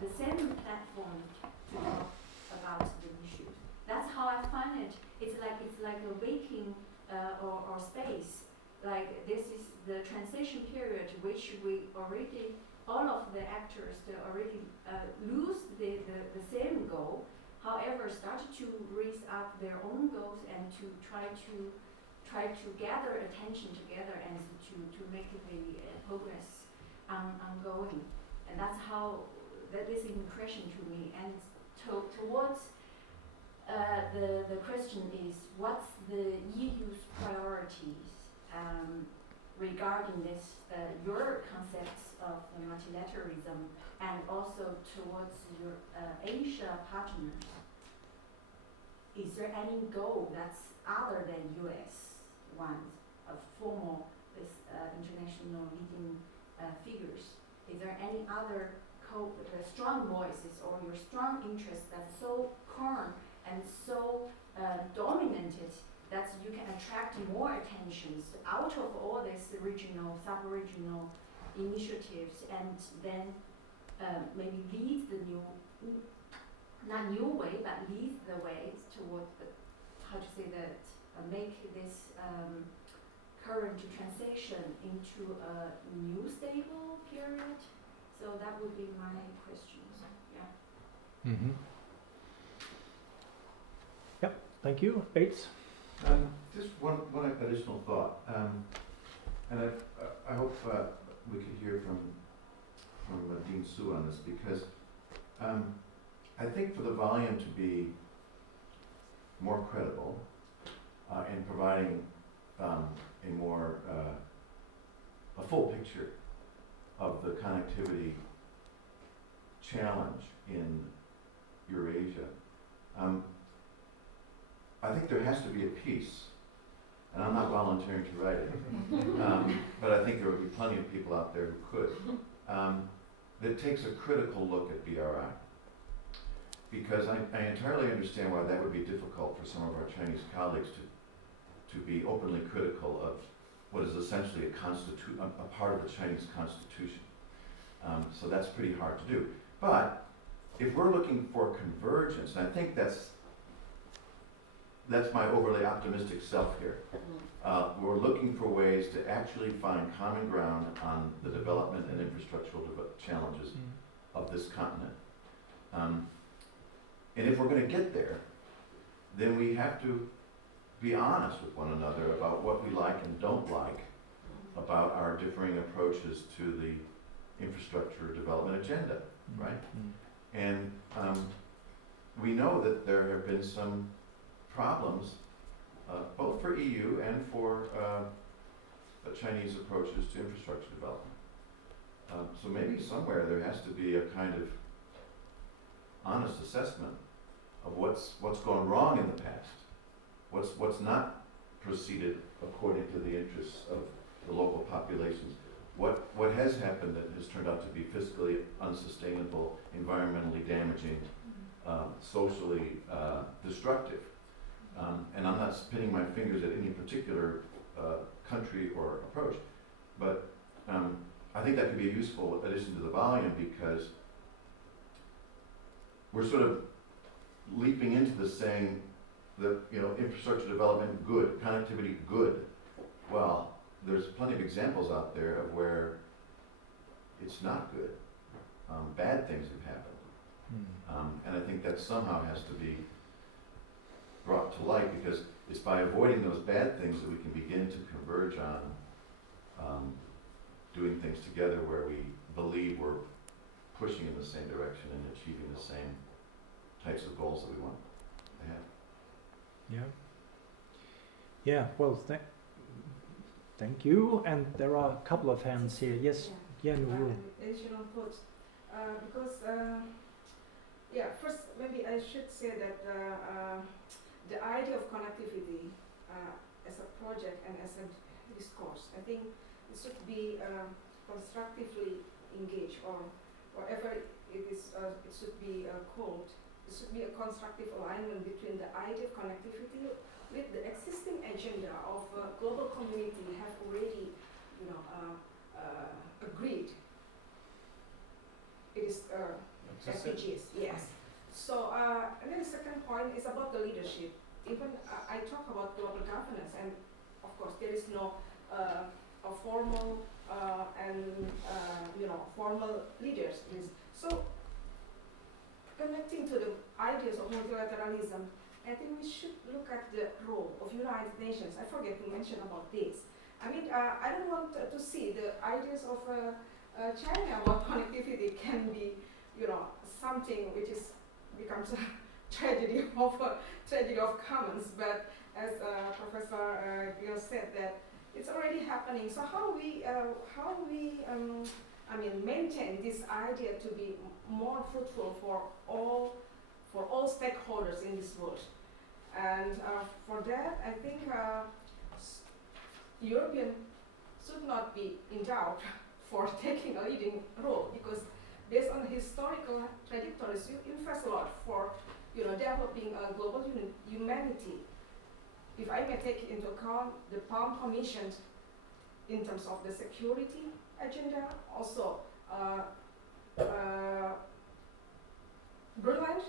the same platform to talk about the issues. That's how I find it. It's like a waking or space. Like this is the transition period, which we already, all of the actors already lose the same goal. However, started to raise up their own goals and to try to gather attention together and to make the progress ongoing. And that's how that is impression to me. And towards the question is, what's the EU's priorities regarding this your concepts of the multilateralism and also towards your Asia partners? Is there any goal that's other than US ones of formal this international leading figures? Is there any other strong voices or your strong interest that's so current and so dominated that you can attract more attentions out of all these regional, sub-regional initiatives and then maybe lead the new, not new way, but lead the way toward the, how to say that, make this current transition into a new stable period? So that would be my questions. Yeah. Mm-hmm. Yep. Thank you, Bates. Just one additional thought, and I hope we could hear from Dean Su on this, because I think for the volume to be more credible in providing a more a full picture of the connectivity challenge in Eurasia, I think there has to be a piece, and I'm not volunteering to write it, but I think there would be plenty of people out there who could, that takes a critical look at BRI. because I entirely understand why that would be difficult for some of our Chinese colleagues to be openly critical of what is essentially a part of the Chinese constitution. So that's pretty hard to do. But if we're looking for convergence, and I think that's my overly optimistic self here. We're looking for ways to actually find common ground on the development and infrastructural challenges of this continent. And if we're going to get there, then we have to be honest with one another about what we like and don't like about our differing approaches to the infrastructure development agenda, right? And we know that there have been some problems, both for EU and for Chinese approaches to infrastructure development. So maybe somewhere there has to be a kind of honest assessment of what's gone wrong in the past, what's not proceeded according to the interests of the local populations, what has happened that has turned out to be fiscally unsustainable, environmentally damaging, socially destructive. And I'm not pinning my fingers at any particular country or approach, but I think that could be a useful addition to the volume, because we're sort of leaping into this saying that, infrastructure development good, connectivity good. Well, there's plenty of examples out there of where it's not good. Bad things have happened. And I think that somehow has to be brought to light, because it's by avoiding those bad things that we can begin to converge on doing things together where we believe we're pushing in the same direction and achieving the same types of goals that we want to have. Yeah, well, thank you. And there are a couple of hands here. Yes, Nurul. Additional thoughts. Because, first, maybe I should say that the idea of connectivity as a project and as a discourse, I think it should be constructively engaged, or whatever it is, it should be called. It should be a constructive alignment between the idea of connectivity with the existing agenda of global community have already, agreed. It is SDGs, yes. So, and then the second point is about the leadership. Even I talk about global governance, and of course there is no a formal formal leaders. So, connecting to the ideas of multilateralism, I think we should look at the role of United Nations. I forget to mention about this. I mean, I don't want to see the ideas of China about connectivity can be, something which becomes a tragedy of commons. But as Professor Gil said, that it's already happening. So how we maintain this idea to be more fruitful for all stakeholders in this world. And for that, I think European should not be in doubt for taking a leading role, because based on historical trajectories, you invest a lot for developing a global humanity. If I may take into account the PALM Commission in terms of the security agenda, also Berlin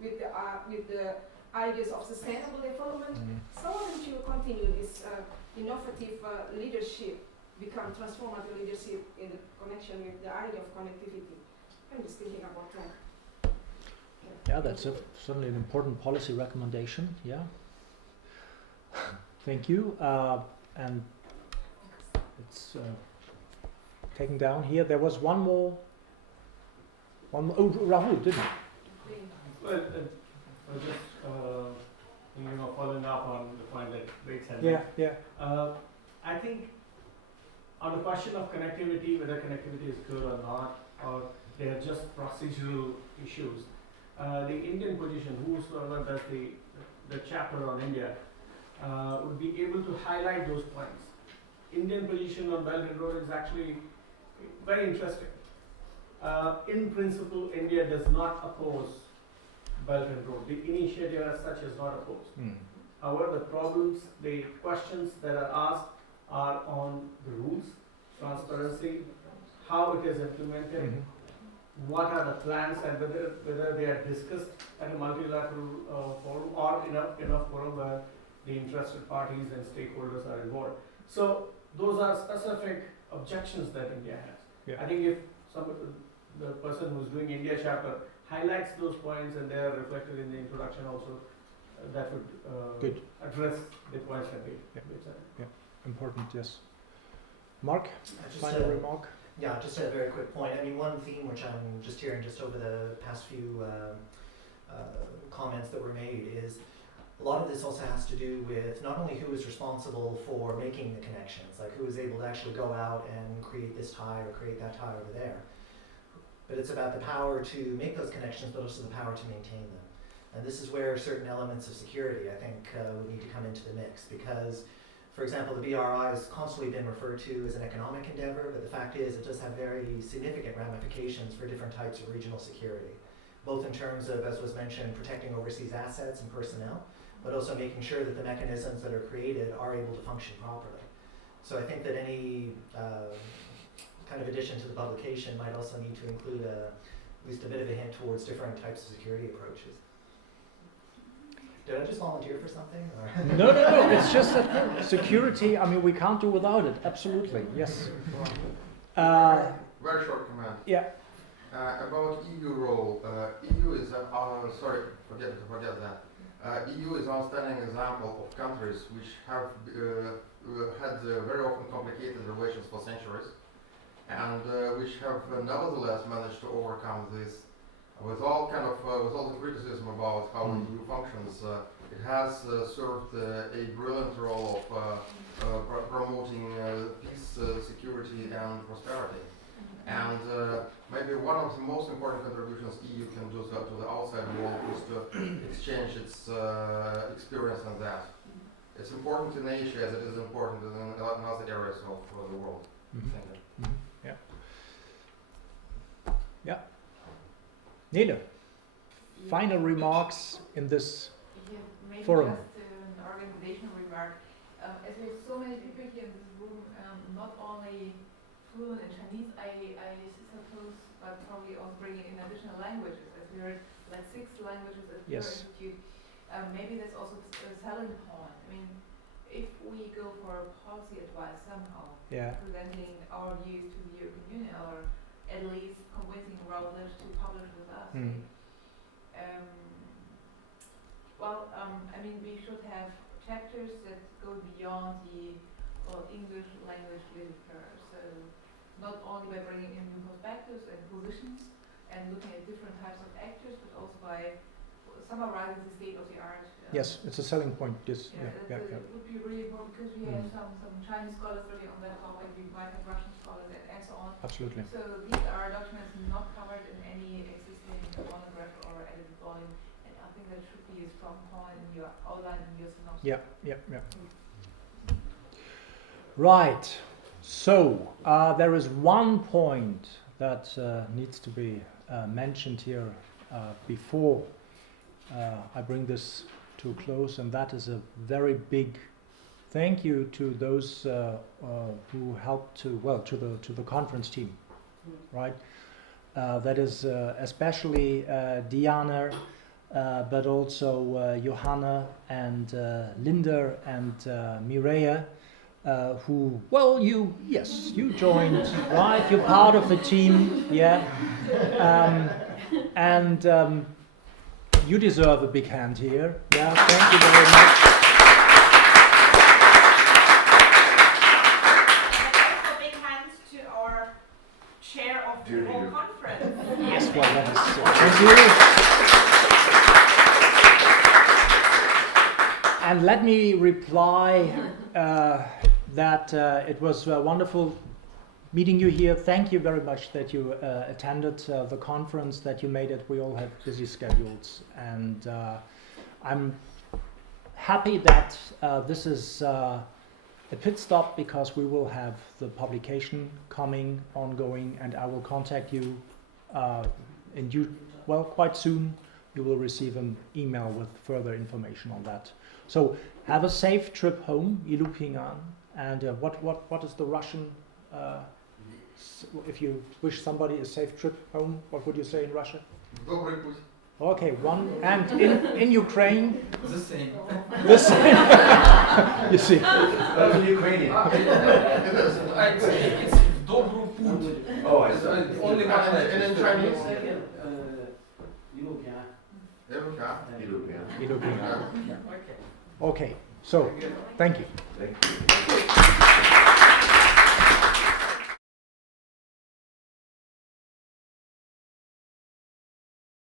with the ideas of sustainable development. So why don't you continue this innovative leadership, become transformative leadership in the connection with the idea of connectivity? I'm just thinking about that. Yeah, that's certainly an important policy recommendation. Yeah. Thank you. And it's taken down here. There was one more. Oh, Rahul, didn't you? Well, just following up on the point that Bates had. Yeah. I think on the question of connectivity, whether connectivity is good or not, or they are just procedural issues, the Indian position, whosoever does the chapter on India, would be able to highlight those points. Indian position on Belt and Road is actually very interesting. In principle, India does not oppose Belt and Road. The initiative as such is not opposed. Mm. However, the problems, the questions that are asked are on the rules, transparency, how it is implemented, Mhm. what are the plans, and whether they are discussed at a multilateral forum or enough forum where the interested parties and stakeholders are involved. So those are specific objections that India has. Yeah. I think if the person who's doing India chapter highlights those points and they are reflected in the introduction also, that would Good. address the points that we said. Important, yes. Marc, Just final remark? Yeah, just a very quick point. I mean, one theme which I'm just hearing just over the past few comments that were made is a lot of this also has to do with not only who is responsible for making the connections, like who is able to actually go out and create this tie or create that tie over there, but it's about the power to make those connections, but also the power to maintain them. And this is where certain elements of security, I think, would need to come into the mix because, for example, the BRI has constantly been referred to as an economic endeavor, but the fact is it does have very significant ramifications for different types of regional security, both in terms of, as was mentioned, protecting overseas assets and personnel, but also making sure that the mechanisms that are created are able to function properly. So I think that any kind of addition to the publication might also need to include at least a bit of a hint towards different types of security approaches. Did I just volunteer for something? Or? No. It's just that security. I mean, we can't do without it. Absolutely, yes. Very short comment. Yeah. About EU role, EU is forget that. EU is an outstanding example of countries which have had very often complicated relations for centuries, and which have nevertheless managed to overcome this. With all the criticism about how the EU functions, it has served a brilliant role of promoting peace, security, and prosperity. And maybe one of the most important contributions EU can do to the outside world is to exchange its experience on that. It's important in Asia as it is important in other areas of the world. Mm-hmm. Thank you. Mm-hmm. Yeah. Nele, final remarks in this Maybe forum. just an organizational remark. As we have so many people here in this room, not only fluent in Chinese, I suppose, but probably also bringing in additional languages. As we heard, like 6 languages at the Institute. Maybe that's also a selling point. I mean, if we go for policy advice somehow, presenting our views to the European Union, or at least convincing Roundtable to publish with us. I mean, we should have chapters that go beyond the English language literature. So not only by bringing in new perspectives and positions and looking at different types of actors, but also by summarizing the state of the art. Yes, it's a selling point. This, it would be really important because we have some Chinese scholars really on that topic. We might have Russian scholars and so on. Absolutely. So these are documents not covered in any existing monograph or edited volume, and I think that should be a strong point in your outline and your synopsis. Yeah. Right. So there is one point that needs to be mentioned here before I bring this to a close, and that is a very big thank you to those who helped to the conference team, right? That is especially Diana, but also Johanna and Linda and Mireia, who, you joined, right? You're part of the team, and you deserve a big hand here. Yeah, thank you very much. And also big hands to our chair of the whole conference. Yes, well, that is thank you. And let me reply that it was wonderful meeting you here. Thank you very much that you attended the conference, that you made it. We all had busy schedules, and I'm happy that this is a pit stop, because we will have the publication coming, ongoing, and I will contact you quite soon you will receive an email with further information on that. So have a safe trip home, Ilu Pingan. And what is the Russian? If you wish somebody a safe trip home, what would you say in Russian? Добрый путь. Okay, one. And in Ukraine? The same. The same. You see. That's in Ukrainian. It's добрый путь. Oh, I It's see. only one And in language. Chinese? Ilu Eruka. Ilu Pingan. Okay. Okay, so thank you. Thank you.